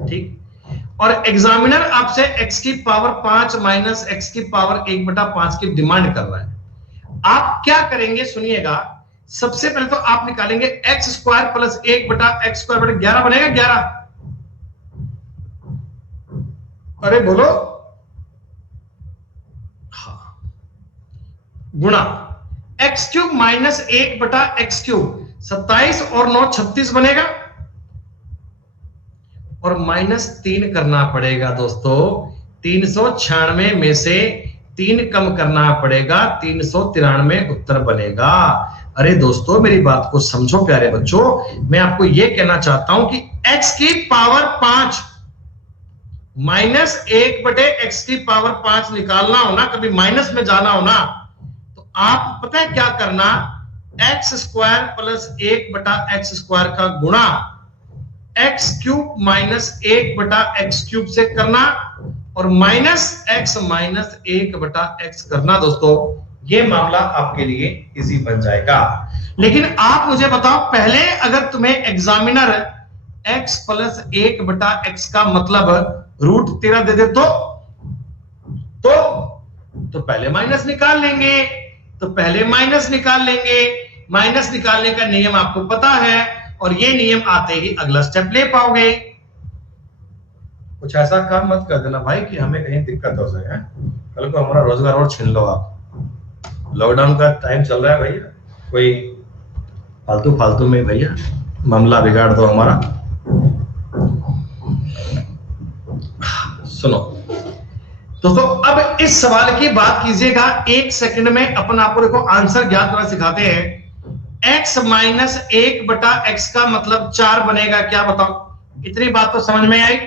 ठीक, और एग्जामिनर आपसे x की पावर 5 माइनस x की पावर 1/5 की डिमांड कर रहा है, आप क्या करेंगे सुनिएगा। सबसे पहले तो आप निकालेंगे x square plus 1/x square बटे 11 बनेगा 11। अरे बोलो, हाँ, गुणा x cube minus 1/x cube 27 और 9 36 बनेगा, और माइनस 3 करना पड़ेगा दोस्तों। 396 में से 3 कम करना पड़ेगा, 393 उत्तर बनेगा। अरे दोस्तों मेरी बात को समझो प्यारे बच्चों, मैं आपको यह कहना चाहता हूं कि x की पावर 5 माइनस 1/x की पावर 5 निकालना हो ना, कभी माइनस में जाना हो ना, तो आप पता है क्या करना, x square plus 1/x square का गुणा x cube minus 1/x cube से करना, और माइनस x माइनस 1/x करना। दोस्तों ये मामला आपके लिए इजी बन जाएगा। लेकिन आप मुझे बताओ, पहले अगर तुम्हें एग्जामिनर x प्लस 1/x का मतलब √13 दे दे तो पहले माइनस निकाल लेंगे, माइनस निकालने का नियम आपको पता है, और ये नियम आते ही अगला स्टेप ले पाओगे। कुछ ऐसा काम मत कर देना भाई कि हमें कहीं दिक्कत हो जाए, कल को हमारा रोजगार और छीन लो आप। लॉकडाउन का टाइम चल रहा है भैया, कोई फालतू में भैया मामला बिगाड़ दो हमारा। सुनो दोस्तों, अब इस सवाल की बात कीजिएगा, 1 सेकंड में अपन आपको देखो आंसर ज्ञात करना सिखाते हैं। x माइनस 1/x का मतलब 4 बनेगा, क्या बताओ? इतनी बात तो समझ में आई।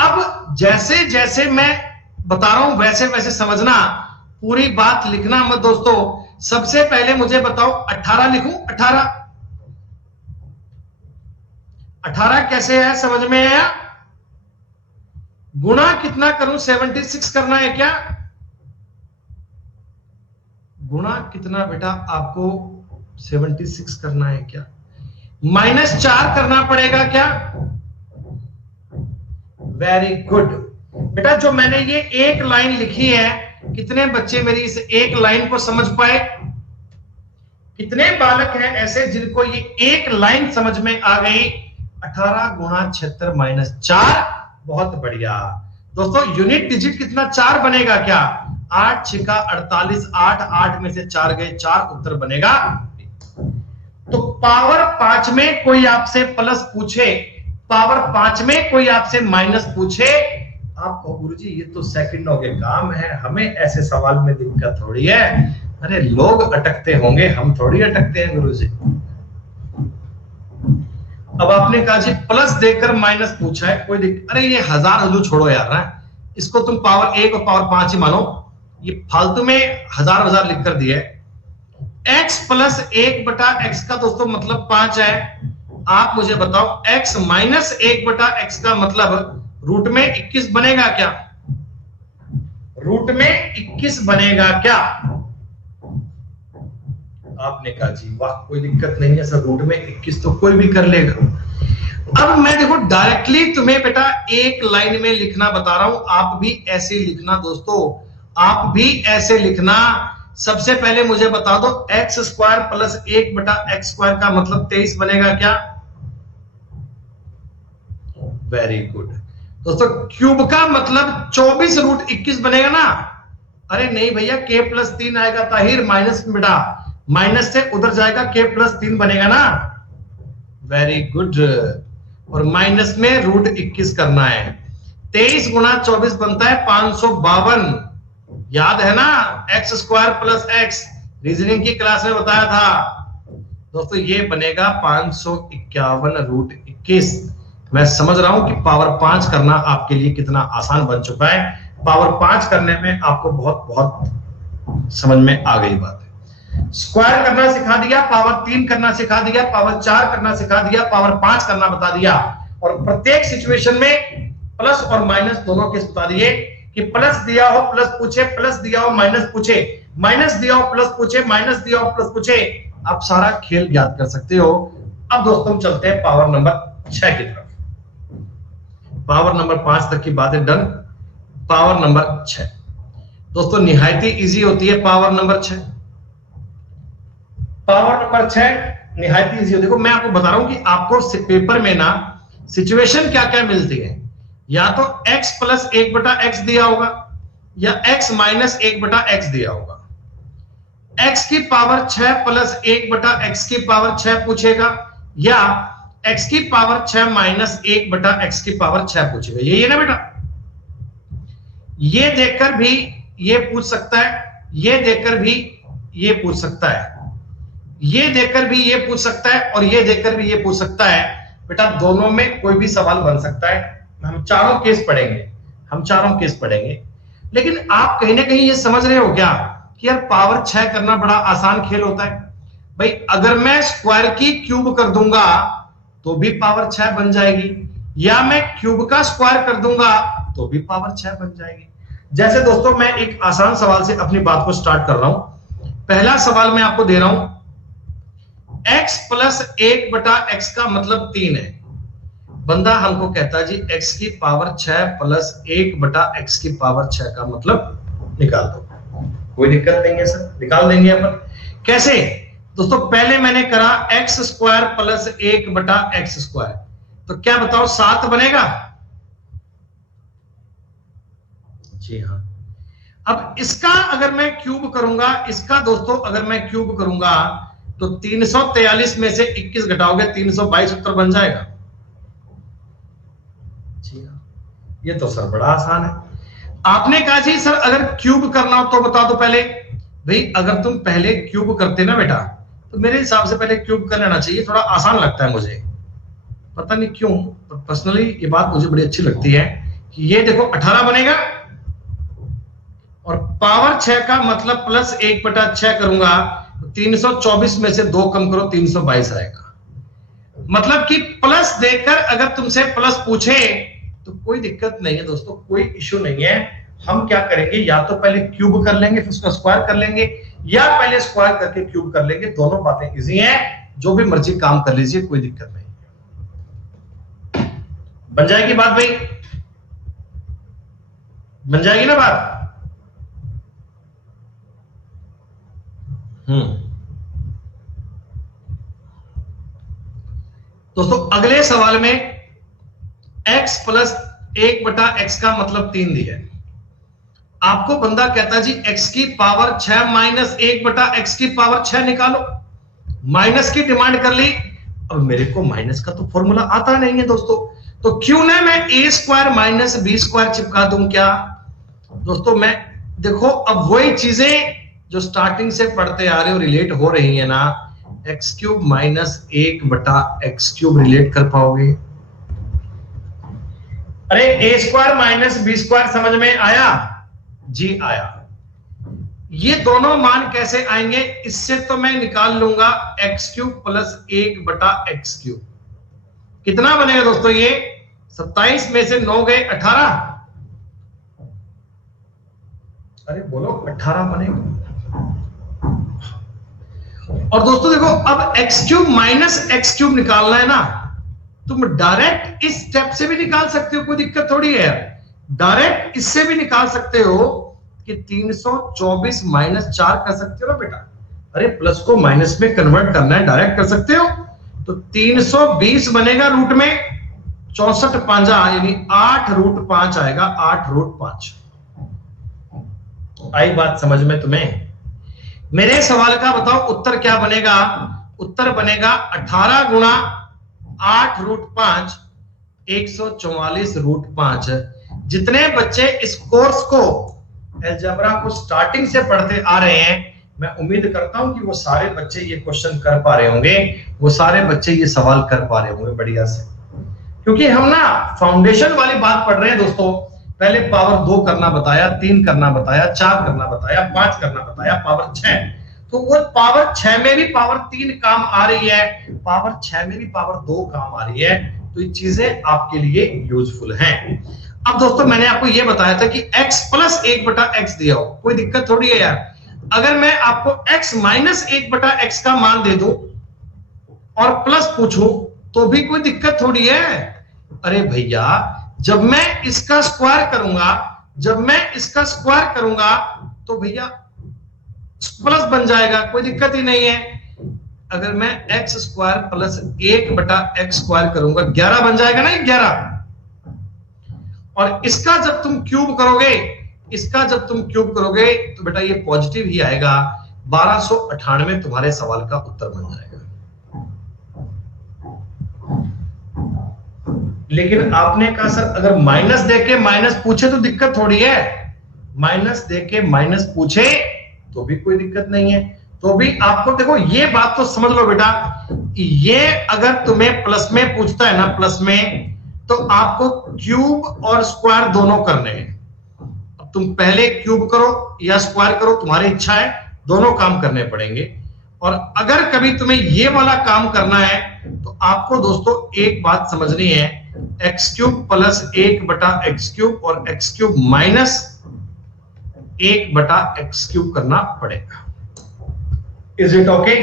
अब जैसे जैसे मैं बता रहा हूं वैसे वैसे समझना, पूरी बात लिखना मत दोस्तों। सबसे पहले मुझे बताओ 18 लिखूं? 18 कैसे है, समझ में आया? गुणा कितना करूं? 76 करना है क्या? गुणा कितना बेटा आपको 76 करना है क्या? -4 करना पड़ेगा क्या? वेरी गुड बेटा, जो मैंने ये एक लाइन लिखी है, कितने बच्चे मेरी इस एक लाइन को समझ पाए? कितने बालक हैं ऐसे जिनको ये एक लाइन समझ में आ गई? 18 गुणा 76 -4। बहुत बढ़िया दोस्तों, यूनिट डिजिट कितना 4 बनेगा क्या? 8 6 का 48, 8 में से 4 गए 4, उत्तर बनेगा। तो पावर 5 में कोई आपसे प्लस पूछे, पावर 5 में कोई आपसे माइनस पूछे, आप कहो गुरुजी ये तो सेकंडों के काम है, हमें ऐसे सवाल में दिक्कत थोड़ी है। अरे लोग अटकते होंगे, हम थोड़ी अटकते हैं गुरुजी। अब आपने कहा जी प्लस देकर माइनस पूछा है, कोई अरे ये हजार हजू छोड़ो यार ना, इसको तुम पावर 1 और पावर 5 ही मानो, ये फालतू में हजार लिख कर दिए। x प्लस 1/x का दोस्तों मतलब 5 है। आप मुझे बताओ x माइनस 1/x का मतलब रूट में 21 बनेगा क्या? रूट में 21 बनेगा क्या? आपने कहा जी वाह कोई दिक्कत नहीं है सर, रूट में 21 तो कोई भी कर लेगा। अब मैं देखो डायरेक्टली तुम्हें बेटा एक लाइन में लिखना बता रहा हूं, आप भी ऐसे लिखना दोस्तों, आप भी ऐसे लिखना। सबसे पहले मुझे बता दो x square plus 1/x square का मतलब 23 बनेगा क्या? वेरी गुड दोस्तों, क्यूब का मतलब 24 रूट 21 बनेगा ना? अरे नहीं भैया, k प्लस 3 आएगा ताहिर, माइनस में बेटा, माइनस से उधर जाएगा, k प्लस 3 बनेगा ना? वेरी गुड, और माइनस में रूट 21 करना है। 23 गुणा 24 बनता है 552, याद है ना? x square plus x, reasoning की क्लास में बताया था दोस्तों, ये बनेगा 551 रूट 21। मैं समझ रहा हूं कि पावर 5 करना आपके लिए कितना आसान बन चुका है। पावर 5 करने में आपको बहुत समझ में आ गई बात है। स्क्वायर करना सिखा दिया, पावर 3 करना सिखा दिया, पावर 4 करना सिखा दिया, पावर 5 करना बता दिया, और प्रत्येक सिचुएशन में प्लस और माइनस दोनों केस बता दिए कि प्लस दिया हो प्लस पूछे, प्लस दिया हो माइनस पूछे, माइनस दिया हो प्लस पूछे, माइनस दिया हो प्लस पूछे। आप सारा खेल ज्ञात कर सकते हो। अब दोस्तों चलते हैं पावर नंबर 6 की तरफ। पावर नंबर 5 तक की बातें डन। पावर नंबर 6 दोस्तों निहायत ही इजी होती है। पावर नंबर 6, पावर नंबर 6 निहायत ही इजी होती है। देखो मैं आपको बता रहा हूं कि आपको पेपर में ना सिचुएशन क्या क्या मिलती है, या तो x प्लस 1/x दिया होगा, या x माइनस 1/x दिया होगा। x की पावर 6 प्लस 1/x की पावर 6 पूछेगा, या x की पावर 6 माइनस 1/x की पावर 6 पूछेगा। यही है ना बेटा? ये देखकर भी ये पूछ सकता है, ये देखकर भी ये पूछ सकता है, ये देखकर भी ये पूछ सकता है, और ये देखकर भी ये पूछ सकता है। बेटा दोनों में कोई भी सवाल बन सकता है। हम चारों केस पढ़ेंगे, हम चारों केस पढ़ेंगे। लेकिन आप कहीं ना कहीं ये समझ रहे हो क्या कि यार पावर 6 करना बड़ा आसान खेल होता है। भाई अगर मैं स्क्वायर की क्यूब कर दूंगा तो भी पावर 6 बन जाएगी, या मैं क्यूब का स्क्वायर कर दूंगा तो भी पावर 6 बन जाएगी। जैसे दोस्तों मैं एक आसान सवाल से अपनी बात को स्टार्ट कर रहा हूं। पहला सवाल मैं आपको दे रहा हूं, x प्लस 1/x का मतलब 3 है। बंदा हमको कहता है जी x की पावर 6 प्लस 1/x की पावर 6 का मतलब निकाल दो। कोई दिक्कत नहीं है सर, निकाल देंगे अपन। कैसे दोस्तों? पहले मैंने करा x square plus 1/x square, तो क्या बताओ 7 बनेगा? जी हाँ। अब इसका अगर मैं क्यूब करूंगा, इसका दोस्तों अगर मैं क्यूब करूंगा तो 343 में से 21 घटाओगे 322 उत्तर बन जाएगा। जी हाँ, ये तो सर बड़ा आसान है। आपने कहा जी सर अगर क्यूब करना हो तो बता दो पहले। भाई अगर तुम पहले क्यूब करते ना बेटा, तो मेरे हिसाब से पहले क्यूब कर लेना चाहिए, थोड़ा आसान लगता है मुझे, पता नहीं क्यों, पर पर्सनली ये बात मुझे बड़ी अच्छी लगती है कि ये देखो 18 बनेगा, और पावर 6 का मतलब प्लस 1/6 करूंगा, 324 में से 2 कम करो 322 आएगा। मतलब कि प्लस देकर अगर तुमसे प्लस पूछे तो कोई दिक्कत नहीं है दोस्तों, कोई इश्यू नहीं है। हम क्या करेंगे, या तो पहले क्यूब कर लेंगे फिर उसका स्क्वायर कर लेंगे, या पहले स्क्वायर करके क्यूब कर लेंगे। दोनों बातें इजी हैं, जो भी मर्जी काम कर लीजिए, कोई दिक्कत नहीं। बन जाएगी बात भाई? बन जाएगी ना बात? दोस्तों अगले सवाल में x प्लस 1/x का मतलब 3 दिया है। आपको बंदा कहता है जी x की पावर 6 माइनस 1/x की पावर 6 निकालो। माइनस की डिमांड कर ली। अब मेरे को माइनस का तो फॉर्मूला आता नहीं है दोस्तों, तो क्यों ना मैं a square minus b square चिपका दूं क्या? दोस्तों मैं देखो अब वही चीजें जो स्टार्टिंग से पढ़ते आ रहे हो रिलेट हो रही है ना, x³ माइनस 1/x³ रिलेट कर पाओगे? अरे a square minus b square समझ में आया? जी आया। ये दोनों मान कैसे आएंगे? इससे तो मैं निकाल लूंगा x³ प्लस 1/x³। कितना बनेगा दोस्तों? ये 27 में से 9 गए 18। अरे बोलो 18 बनेगा। और दोस्तों देखो अब x³ माइनस x³ निकालना है ना, तुम डायरेक्ट इस स्टेप से भी निकाल सकते हो, कोई दिक्कत थोड़ी है। डायरेक्ट इससे भी निकाल सकते हो कि 324 माइनस 4 कर सकते हो ना बेटा। अरे प्लस को माइनस में कन्वर्ट करना है, डायरेक्ट कर सकते हो। तो 320 बनेगा रूट में 64 पांजा यानी 8√5 आएगा। 8√5 आई बात समझ में तुम्हें? मेरे सवाल का बताओ उत्तर क्या बनेगा? उत्तर बनेगा 18 गुणा 8√5 144√5। जितने बच्चे इस कोर्स को अलजेब्रा को स्टार्टिंग से पढ़ते आ रहे हैं, मैं उम्मीद करता हूं कि वो सारे बच्चे ये क्वेश्चन कर पा रहे होंगे, वो सारे बच्चे ये सवाल कर पा रहे होंगे बढ़िया से। क्योंकि हम ना फाउंडेशन वाली बात पढ़ रहे हैं दोस्तों। पहले पावर 2 करना बताया, 3 करना बताया, 4 करना बताया, 5 करना बताया, पावर 6। तो वो पावर 6 में भी पावर 3 काम आ रही है, पावर 6 में भी पावर 2 काम आ रही है, तो ये चीजें आपके लिए यूजफुल हैं। अब दोस्तों मैंने आपको ये बताया था कि x प्लस 1/x दिया हो, कोई दिक्कत थोड़ी है यार। अगर मैं आपको x माइनस 1/x का मान दे दूं और प्लस पूछूं तो भी कोई दिक्कत थोड़ी है। अरे भैया जब मैं इसका स्क्वायर करूंगा, जब मैं इसका स्क्वायर करूंगा तो भैया प्लस बन जाएगा, कोई दिक्कत ही नहीं है। अगर मैं x square plus 1/x square करूंगा 11 बन जाएगा ना, 11। और इसका जब तुम क्यूब करोगे, इसका जब तुम क्यूब करोगे तो बेटा ये पॉजिटिव ही आएगा, 1298 तुम्हारे सवाल का उत्तर बन जाएगा। लेकिन आपने कहा सर अगर माइनस देके माइनस पूछे तो दिक्कत थोड़ी है, माइनस देके माइनस पूछे तो भी कोई दिक्कत नहीं है। तो भी आपको देखो ये बात तो समझ लो बेटा, ये अगर तुम्हें प्लस में पूछता है ना, प्लस में, तो आपको क्यूब और स्क्वायर दोनों करने हैं। अब तुम पहले क्यूब करो या स्क्वायर करो, तुम्हारी इच्छा है, दोनों काम करने पड़ेंगे। और अगर कभी तुम्हें ये वाला काम करना है तो आपको दोस्तों एक बात समझनी है, X cube plus 1/x cube और X cube minus 1/x cube करना पड़ेगा। Is it okay?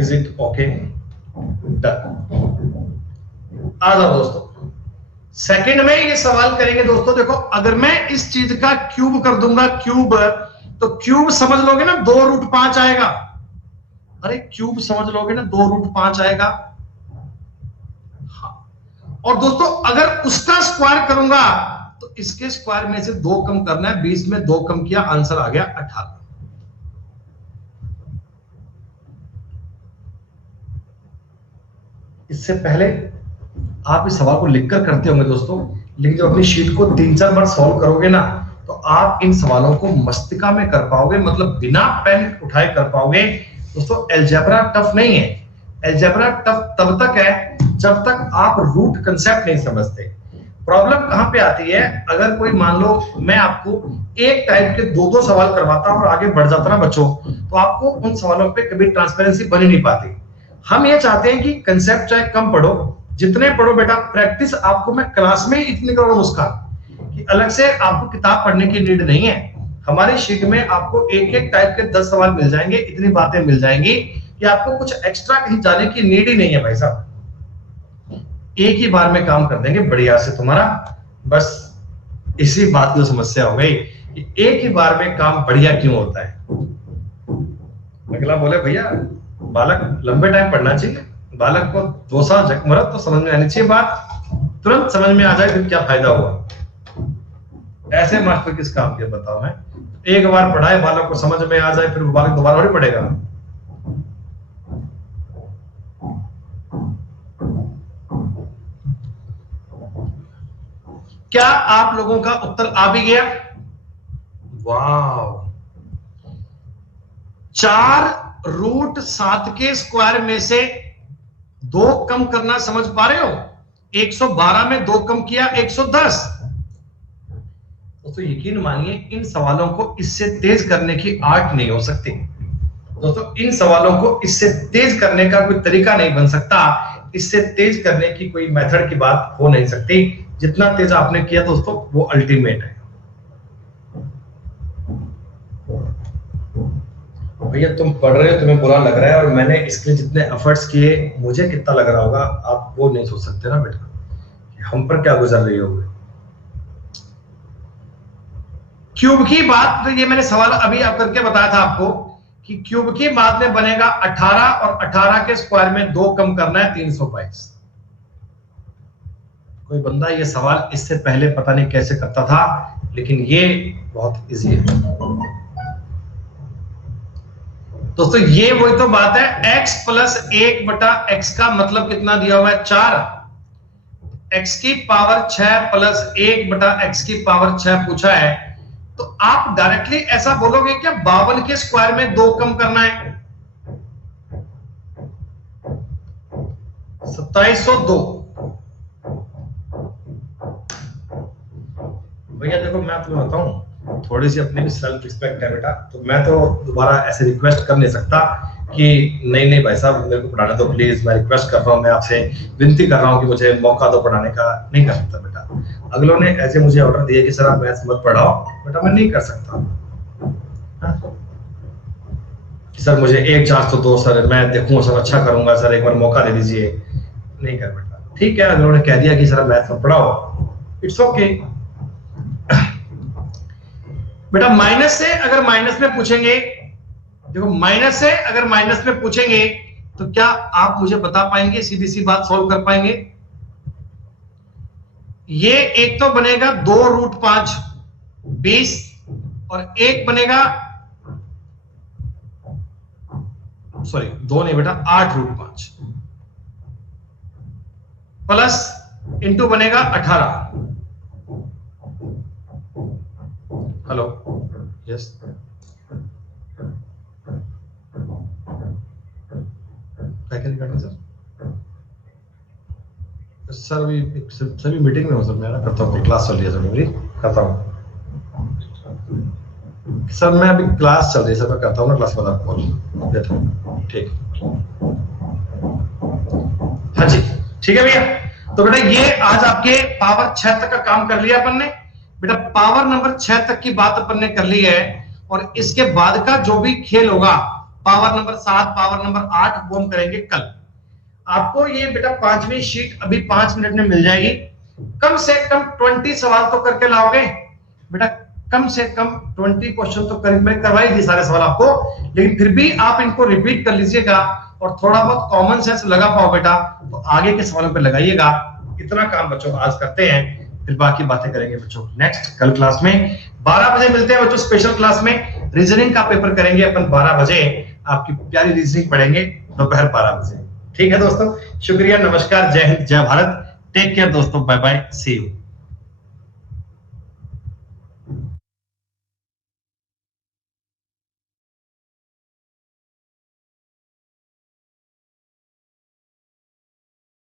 Is it okay? Done. आ जाओ दोस्तों, सेकंड में ये सवाल करेंगे दोस्तों। देखो अगर मैं इस चीज का क्यूब कर दूंगा, क्यूब, तो क्यूब समझ लोगे ना 2√5 आएगा। अरे क्यूब समझ लोगे ना 2√5 आएगा। हाँ। और दोस्तों अगर उसका स्क्वायर करूंगा तो इसके स्क्वायर में से 2 कम करना है, 20 में 2 कम किया, आंसर आ गया 18। इससे पहले आप इस सवाल को लिखकर करते होंगे दोस्तों, लेकिन जब अपनी शीट को 3-4 बार सॉल्व करोगे ना तो आप इन सवालों को मस्तिष्क में कर पाओगे, मतलब बिना पेन उठाए कर पाओगे। दोस्तों अलजेब्रा टफ नहीं है, अलजेब्रा टफ तब तक है जब तक आप रूट कंसेप्ट नहीं समझते। प्रॉब्लम कहां पे आती है, अगर कोई मान लो मैं आपको एक टाइप के 2-2 सवाल करवाता और आगे बढ़ जाता ना बच्चों, तो आपको उन सवालों पे कभी ट्रांसपेरेंसी बन ही नहीं पाती। हम ये चाहते हैं कि कंसेप्ट चाहे कम पढ़ो, जितने पढ़ो बेटा, प्रैक्टिस आपको मैं क्लास में इतनी करूंगा मुस्कान कि अलग से आपको किताब पढ़ने की नीड नहीं है। हमारी शीट में आपको एक एक टाइप के 10 सवाल मिल जाएंगे, इतनी बातें मिल जाएंगी कि आपको कुछ एक्स्ट्रा कहीं जाने की नीड ही नहीं है भाई साहब। एक ही बार में काम कर देंगे बढ़िया से तुम्हारा। बस इसी बात की समस्या हो गई कि एक ही बार में काम बढ़िया क्यों होता है। अगला बोले भैया बालक लंबे टाइम पढ़ना चाहिए, बालक को 2 साल झकमरत तो समझ में आनी चाहिए, बात तुरंत समझ में आ जाए तो क्या फायदा हुआ। ऐसे मास्टर किस काम के बताओ। मैं एक बार पढ़ाए, बालक को समझ में आ जाए, फिर बालक दोबारा थोड़ी पढ़ेगा। क्या आप लोगों का उत्तर आ भी गया? वाह, 4√7 के स्क्वायर में से 2 कम करना समझ पा रहे हो? 112 में 2 कम किया 110। दोस्तों यकीन मानिए इन सवालों को इससे तेज करने की आर्ट नहीं हो सकती। दोस्तों इन सवालों को इससे तेज करने का कोई तरीका नहीं बन सकता, इससे तेज करने की कोई मेथड की बात हो नहीं सकती। जितना तेज आपने किया दोस्तों वो अल्टीमेट है। भैया तुम पढ़ रहे हो, तुम्हें बुरा लग रहा है, और मैंने इसके लिए जितने एफर्ट्स किए मुझे कितना लग रहा होगा आप वो नहीं सोच सकते ना बेटा, हम पर क्या गुजर रही होगी। क्यूब की बात, तो ये मैंने सवाल अभी आप करके बताया था आपको कि क्यूब की बात में बनेगा 18 और 18 के स्क्वायर में 2 कम करना है 322। कोई बंदा ये सवाल इससे पहले पता नहीं कैसे करता था, लेकिन ये बहुत इजी है दोस्तों। ये वही तो बात है, x प्लस 1/x का मतलब कितना दिया हुआ है 4, x की पावर 6 प्लस 1/x की पावर 6 पूछा है। तो आप डायरेक्टली ऐसा बोलोगे क्या 52 के स्क्वायर में 2 कम करना है? 2702। भैया देखो मैं तुम्हें बताऊं, थोड़ी सी अपनी भी सेल्फ रिस्पेक्ट है बेटा, तो मैं तो दोबारा ऐसे रिक्वेस्ट कर नहीं सकता कि नहीं भाई साहब मेरे को पढ़ाने दो प्लीज, मैं रिक्वेस्ट कर रहा हूँ, मैं आपसे विनती कर रहा हूँ कि मुझे मौका दो पढ़ाने का। नहीं कर सकता बेटा। अगलों ने ऐसे मुझे ऑर्डर दिया कि सर आप मैथ्स मत पढ़ाओ, बेटा मैं नहीं कर सकता। सर मुझे एक चांस तो दो सर, मैं देखूंगा सर, अच्छा करूंगा सर, एक बार मौका दे दीजिए। नहीं कर बेटा। ठीक है, अगलों ने कह दिया कि सर मैथ्स मत पढ़ाओ, इट्स ओके। बेटा माइनस से अगर माइनस में पूछेंगे, देखो माइनस से अगर माइनस में पूछेंगे तो क्या आप मुझे बता पाएंगे, सीधी सी बात सॉल्व कर पाएंगे? ये एक तो बनेगा 2√5 20 और एक बनेगा, सॉरी 2 नहीं बेटा 8√5 प्लस इंटू बनेगा 18। हेलो यस करना सर अभी सभी मीटिंग में हो सर, मैं ना करता हूँ, क्लास चल रही है सर मेरी, करता हूँ सर, मैं अभी क्लास चल रही है सर, मैं करता हूँ ना क्लास के बाद आपको कॉल देता हूँ। ठीक, हाँ जी ठीक है भैया। तो बेटा ये आज आपके पावर 6 तक का काम कर लिया अपन ने बेटा, पावर नंबर 6 तक की बात अपन ने कर ली है, और इसके बाद का जो भी खेल होगा पावर नंबर 7 पावर नंबर 8 वो हम करेंगे कल। आपको ये बेटा 5वीं शीट अभी 5 मिनट में मिल जाएगी। कम से कम 20 सवाल तो करके लाओगे बेटा, कम से कम 20 क्वेश्चन तो मैं करवाई दी सारे सवाल आपको, लेकिन फिर भी आप इनको रिपीट कर लीजिएगा और थोड़ा बहुत कॉमन सेंस लगा पाओ बेटा, तो आगे के सवालों पे लगाइएगा। इतना काम बच्चों आज करते हैं, फिर बाकी बातें करेंगे बच्चों नेक्स्ट कल क्लास में। 12 बजे मिलते हैं बच्चों स्पेशल क्लास में, रीजनिंग का पेपर करेंगे अपन 12 बजे, आपकी प्यारी रीजनिंग पढ़ेंगे दोपहर 12 बजे। ठीक है दोस्तों, शुक्रिया, नमस्कार, जय हिंद, जय भारत, टेक केयर दोस्तों, बाय बाय, सी यू।